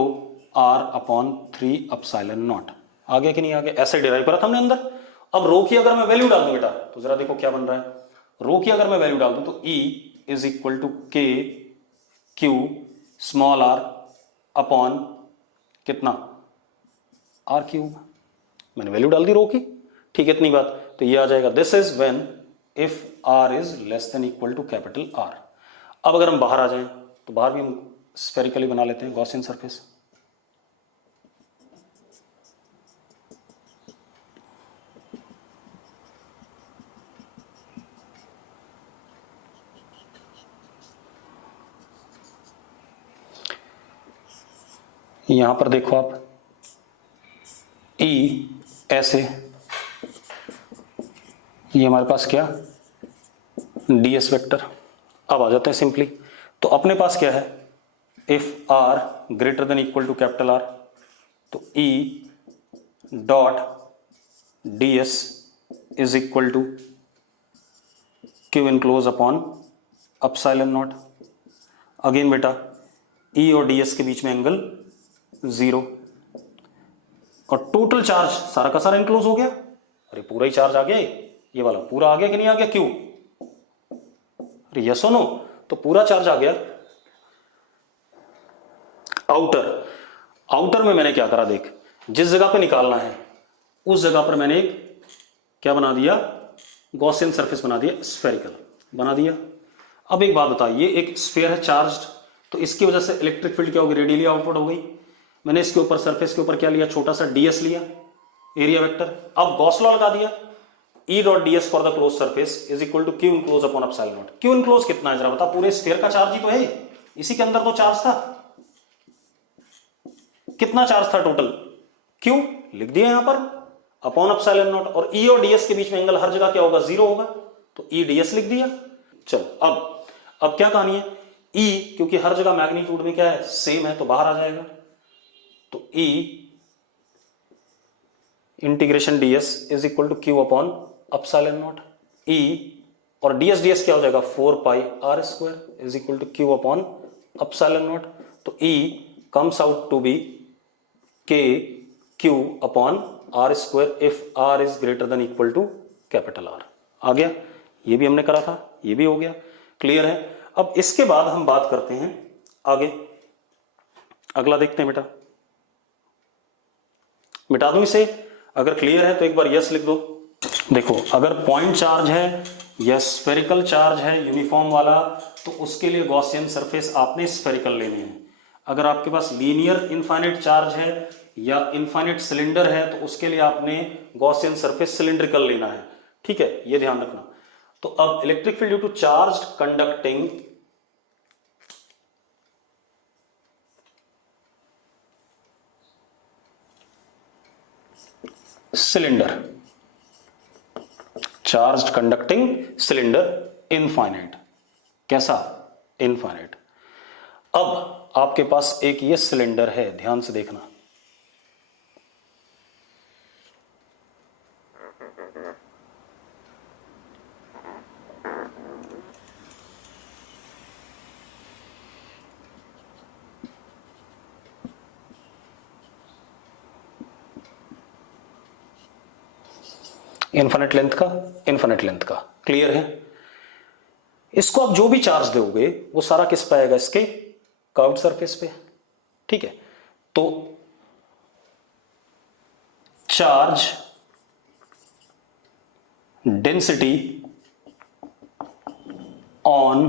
r upon 3 epsilon naught. आ गया कि नहीं आ गया, ऐसे डिराइव करा था हमने अंदर। अब रो की अगर मैं वैल्यू डाल दूं बेटा तो जरा देखो क्या बन रहा है, रो की अगर मैं वैल्यू डाल दूं तो E is equal to K Q small r upon कितना, r क्यूब। मैंने वैल्यू डाल दी रो की, ठीक है, इतनी बात। तो ये आ जाएगा this is when if r is less than equal to capital R। अब अगर हम बाहर आ जाएं तो बाहर भी हम स्फेरिकली बना लेते हैं गॉसियन सरफेस। यहां पर देखो आप, E ऐसे, ये हमारे पास क्या, ds वेक्टर। अब आ जाते हैं सिंपली, तो अपने पास क्या है, if r greater than equal to capital R, तो E dot ds is equal to Q enclose upon epsilon naught. Again बेटा E और ds के बीच में एंगल जीरो, और टोटल चार्ज सारा का सारा इनक्लोज हो गया। अरे पूरा ही चार्ज आ गया, ये वाला पूरा आ गया कि नहीं आ गया, क्यों, अरे यस और नो, तो पूरा चार्ज आ गया। आउटर में मैंने क्या करा, देख, जिस जगह पे निकालना है उस जगह पर मैंने एक क्या बना दिया, गॉसियन सरफेस बना दिया, स्फेरिकल बना दिया। अब एक बात बताइए, एक स्फीयर है चार्ज्ड, तो इसकी वजह से इलेक्ट्रिक फील्ड क्या होगी, रेडियली आउटपुट हो गई। मैंने इसके ऊपर सरफेस के ऊपर क्या लिया, छोटा सा ds लिया, एरिया वेक्टर। अब गॉस लॉ लगा दिया, E dot ds for the close surface is equal to Q enclose upon epsilon naught. Q enclose कितना है जरा बता, पूरे स्फीयर का चार्ज ही तो है, इसी के अंदर तो चार्ज था। कितना चार्ज था टोटल, क्यू लिख दिया यहां पर अपॉन एप्सिलॉन नॉट, और E और ds के बीच में एंगल हर जगह क्या होगा, जीरो होगा, तो E ds लिख दिया। चलो अब क्या कहानी है, E क्योंकि हर जगह मैग्नीट्यूड में क्या है, सेम है, तो बाहर आ जाएगा। तो E integration ds is equal to Q upon epsilon naught. E और ds क्या हो जाएगा, 4 pi r square is equal to Q upon epsilon naught. तो E comes out to be k q upon r square if r is greater than equal to capital R। आ गया, ये भी हमने करा था, ये भी हो गया, क्लियर है। अब इसके बाद हम बात करते हैं आगे, अगला देखते हैं बेटा, मिटा दूं इसे, अगर क्लियर है तो एक बार यस लिख दो। देखो अगर पॉइंट चार्ज है या स्फेरिकल चार्ज है यूनिफॉर्म वाला, तो उसके लिए गॉसियन सरफेस आपने स्फेरिकल लेने हैं। अगर आपके पास लीनियर इनफाइनाइट चार्ज है या इनफाइनाइट सिलेंडर है तो उसके लिए आपने गॉसियन सरफेस सिलिंड्रिकल लेना है, ठीक है, ये ध्यान रखना। तो अब electric field due to charge conducting cylinder, charge conducting cylinder infinite, कैसा, इनफाइनाइट। अब आपके पास एक ये सिलेंडर है, ध्यान से देखना, इन्फिनिट लेंथ का, इन्फिनिट लेंथ का। क्लियर है? इसको आप जो भी चार्ज दोगे वो सारा किस पे आएगा? इसके कर्व्ड सरफेस पे। ठीक है, तो charge density on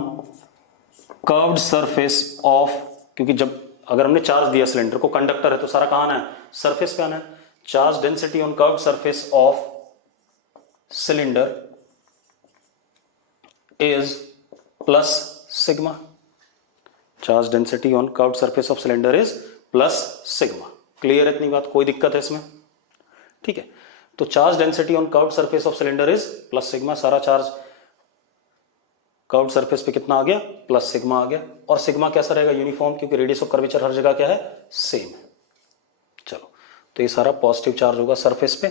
curved surface of, क्योंकि जब अगर हमने चार्ज दिया सिलेंडर को, कंडक्टर है तो सारा कहां आना है? सरफेस पे आना है। Charge density on curved surface of cylinder is plus sigma. Charge density on curved surface of cylinder is plus sigma. Clear है इतनी बात? कोई दिक्कत है इसमें? ठीक है, तो charge density on curved surface of cylinder is plus sigma. सारा चार्ज कर्व्ड सरफेस पे कितना आ गया? प्लस सिग्मा आ गया। और सिग्मा कैसा रहेगा? यूनिफॉर्म, क्योंकि रेडियस ऑफ कर्वेचर हर जगह क्या है? सेम है। चलो, तो ये सारा पॉजिटिव चार्ज होगा सरफेस पे,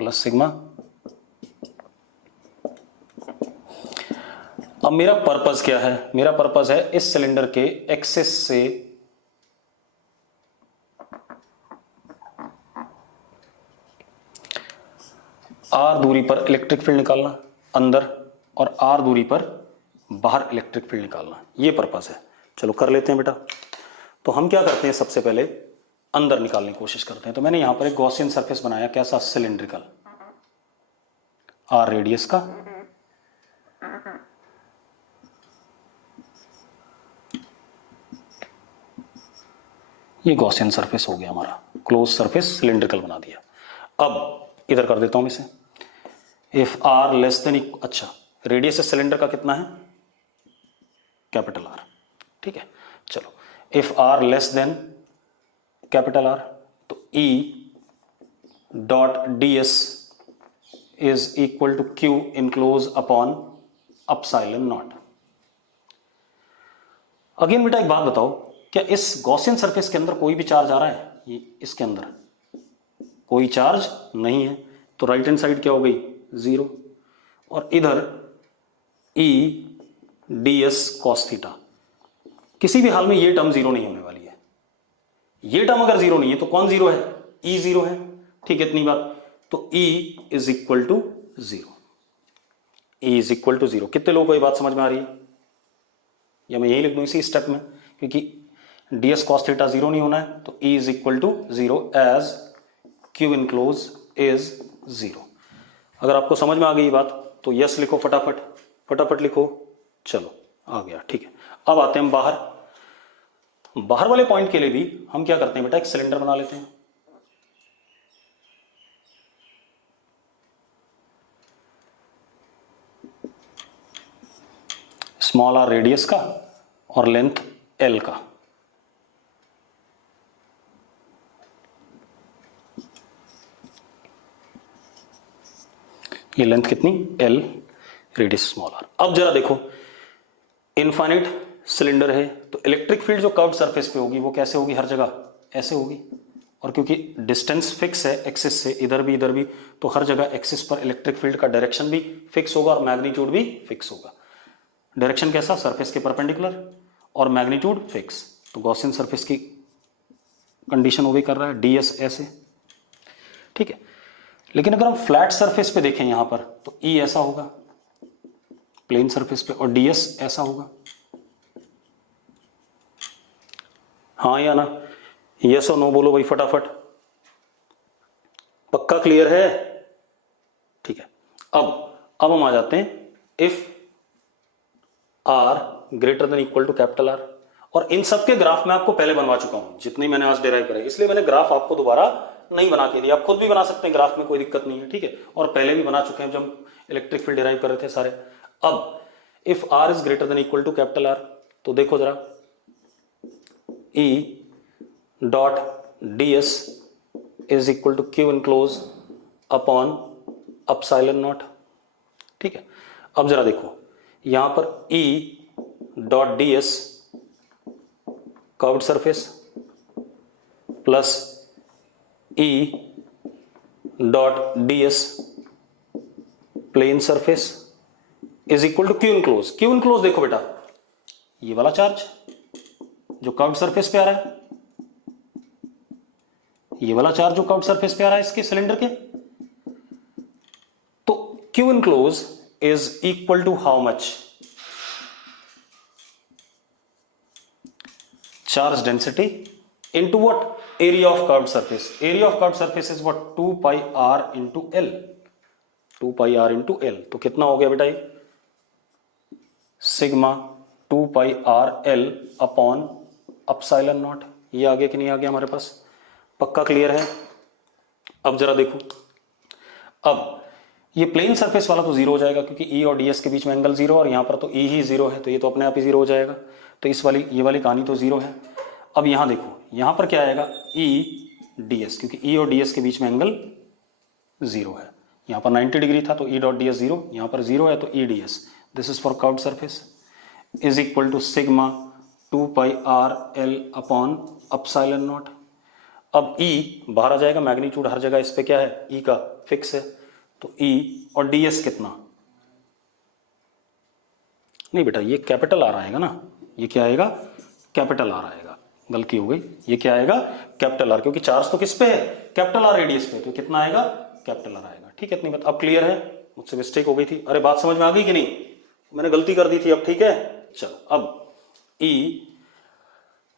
प्लस सिग्मा। अब मेरा पर्पस क्या है? मेरा पर्पस है इस सिलेंडर के एक्सिस से आर दूरी पर इलेक्ट्रिक फील्ड निकालना अंदर, और आर दूरी पर बाहर इलेक्ट्रिक फील्ड निकालना। ये पर्पस है। चलो कर लेते हैं बेटा। तो हम क्या करते हैं, सबसे पहले अंदर निकालने की कोशिश करते हैं। तो मैंने यहां पर एक गॉसियन सरफेस बनाया, कैसा? सिलिंड्रिकल, आर रेडियस का। ये गॉसियन सरफेस हो गया हमारा, क्लोज सरफेस सिलिंड्रिकल बना दिया। अब इधर कर देता हूं इसे, इफ आर लेस देन, अच्छा रेडियस सिलेंडर का कितना है? Capital R. ठीक है, चलो if R less than capital R, तो E dot D S is equal to Q enclose upon epsilon naught. Again बेटा एक बात बताओ, क्या इस गॉसियन सरफेस के अंदर कोई भी चार्ज आ रहा है? ये इसके अंदर कोई चार्ज नहीं है, तो राइट हैंड साइड क्या हो गई? जीरो। और इधर E D S cos theta, किसी भी हाल में ये टर्म जीरो नहीं होने वाली है। ये टर्म अगर जीरो नहीं है तो कौन जीरो है? ई जीरो है। ठीक है, इतनी बात। तो E is equal to zero. E is equal to zero. कितने लोगों को ये बात समझ में आ रही है? या मैं यही लिख दूं इसी स्टेप में, क्योंकि D S cos theta zero नहीं होना है, तो E is equal to zero as Q enclose is zero. अगर आपको समझ में आ गई ये बात तो यस लिखो, फटाफट फटाफट लिखो। चलो आ गया। ठीक है, अब आते हैं हम बाहर। बाहर वाले पॉइंट के लिए भी हम क्या करते हैं बेटा? एक सिलेंडर बना लेते हैं। स्मॉल आर रेडियस का और लेंथ एल का। ये लेंथ कितनी? L, radius small R. अब जरा देखो, इनफाइनाइट सिलेंडर है तो इलेक्ट्रिक फील्ड जो कर्व्ड सरफेस पे होगी वो कैसे होगी? हर जगह ऐसे होगी। और क्योंकि डिस्टेंस फिक्स है एक्सिस से, इधर भी, तो हर जगह एक्सिस पर इलेक्ट्रिक फील्ड का डायरेक्शन भी फिक्स होगा और मैग्नीट्यूड भी फिक्स होगा। डायरेक्शन कैसा? सरफेस के परपेंडिकुलर, और मैग्नीट्यूड फिक्स। तो गॉसियन सरफेस की कंडीशन वो भी कर रहा है, डी एस ऐसे। ठीक है, लेकिन अगर हम फ्लैट सरफेस पे देखें यहां पर, तो ई ऐसा होगा प्लेन सरफेस पे, और डीएस ऐसा होगा। हाँ या ना? यस और नो बोलो भाई फटाफट। पक्का क्लियर है? ठीक है, अब हम आ जाते हैं if R greater than equal to capital R. और इन सब के ग्राफ मैं आपको पहले बनवा चुका हूं, जितनी मैंने आज डिराइव करे, इसलिए मैंने ग्राफ आपको दोबारा नहीं बना के दिया। आप खुद भी बना सकते हैं ग्राफ में, कोई दिक्कत नहीं है। ठीक है, और पहले भी बना चुके हैं जब इलेक्ट्रिक फील्ड डिराइव कर रहे थे सारे। अब if R is greater than equal to capital R, तो देखो जरा, E dot D S is equal to Q enclose upon epsilon naught. ठीक है, अब जरा देखो यहां पर E dot D S curved surface plus E dot D S plane surface is equal to Q enclose. Q enclose देखो बेटा, ये वाला चार्ज जो कर्व्ड सरफेस पे आ रहा है, ये वाला चार्ज जो कर्व्ड सरफेस पे आ रहा है इसके सिलेंडर के, Q enclosed is equal to how much? Charge density into what? Area of curved surface. Area of curved surface is what? 2 pi r into L. 2 pi r into L. तो कितना हो गया बेटा ये? Sigma 2 pi r L upon epsilon naught. ये आ गया कि नहीं आ गया हमारे पास? पक्का क्लियर है? अब जरा देखो, अब ये प्लेन सरफेस वाला तो जीरो हो जाएगा क्योंकि E और ds के बीच में एंगल जीरो, और यहां पर तो E ही जीरो है, तो ये तो अपने आप ही जीरो हो जाएगा. तो इस वाली ये वाली कहानी तो जीरो है. अब यहां देखो, यहां पर क्या आएगा? E ds, क्योंकि E और ds के बीच में एंगल जीरो है. यहां पर 90 डिग्री था तो E डॉट ds जीरो, यहां पर जीरो है तो E ds. This is for curved surface is equal to sigma 2 pi r L upon epsilon naught. अब E बाहर आ जाएगा, मैग्नीट्यूड हर जगह इस पे क्या है? E का फिक्स है, तो E और ds कितना? नहीं बेटा, ये कैपिटल आर आएगा ना. ये क्या आएगा? कैपिटल आर आएगा. गलती हो गई, ये क्या आएगा? कैपिटल आर, क्योंकि चार्ज तो किस पे है? कैपिटल आर रेडियस पे, तो कितना आएगा? कैपिटल आर आएगा. ठीक है, इतनी बात. अब क्लियर है? मुझसे मिस्टेक हो गई थी. अरे बात समझ में आ गई कि नहीं? मैंने गलती कर दी थी. अब ठीक है, चलो. अब E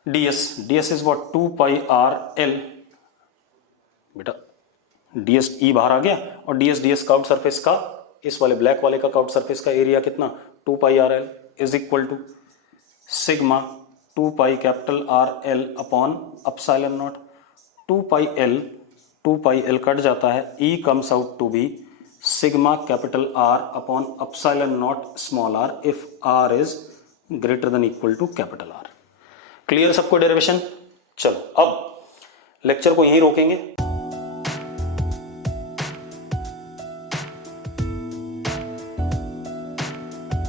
ds is what? 2 pi r L. बेटा ds E बाहर आ गया, और ds कर्व्ड सरफेस का, इस वाले ब्लैक वाले का कर्व्ड सरफेस का एरिया कितना? 2 pi r L is equal to sigma 2 pi capital R L upon epsilon naught. 2 pi L cut जाता है, E comes out to be sigma capital R upon epsilon naught small r if R is greater than equal to capital R. Clear सबको derivation? चलो अब lecture को यहीं रोकेंगे.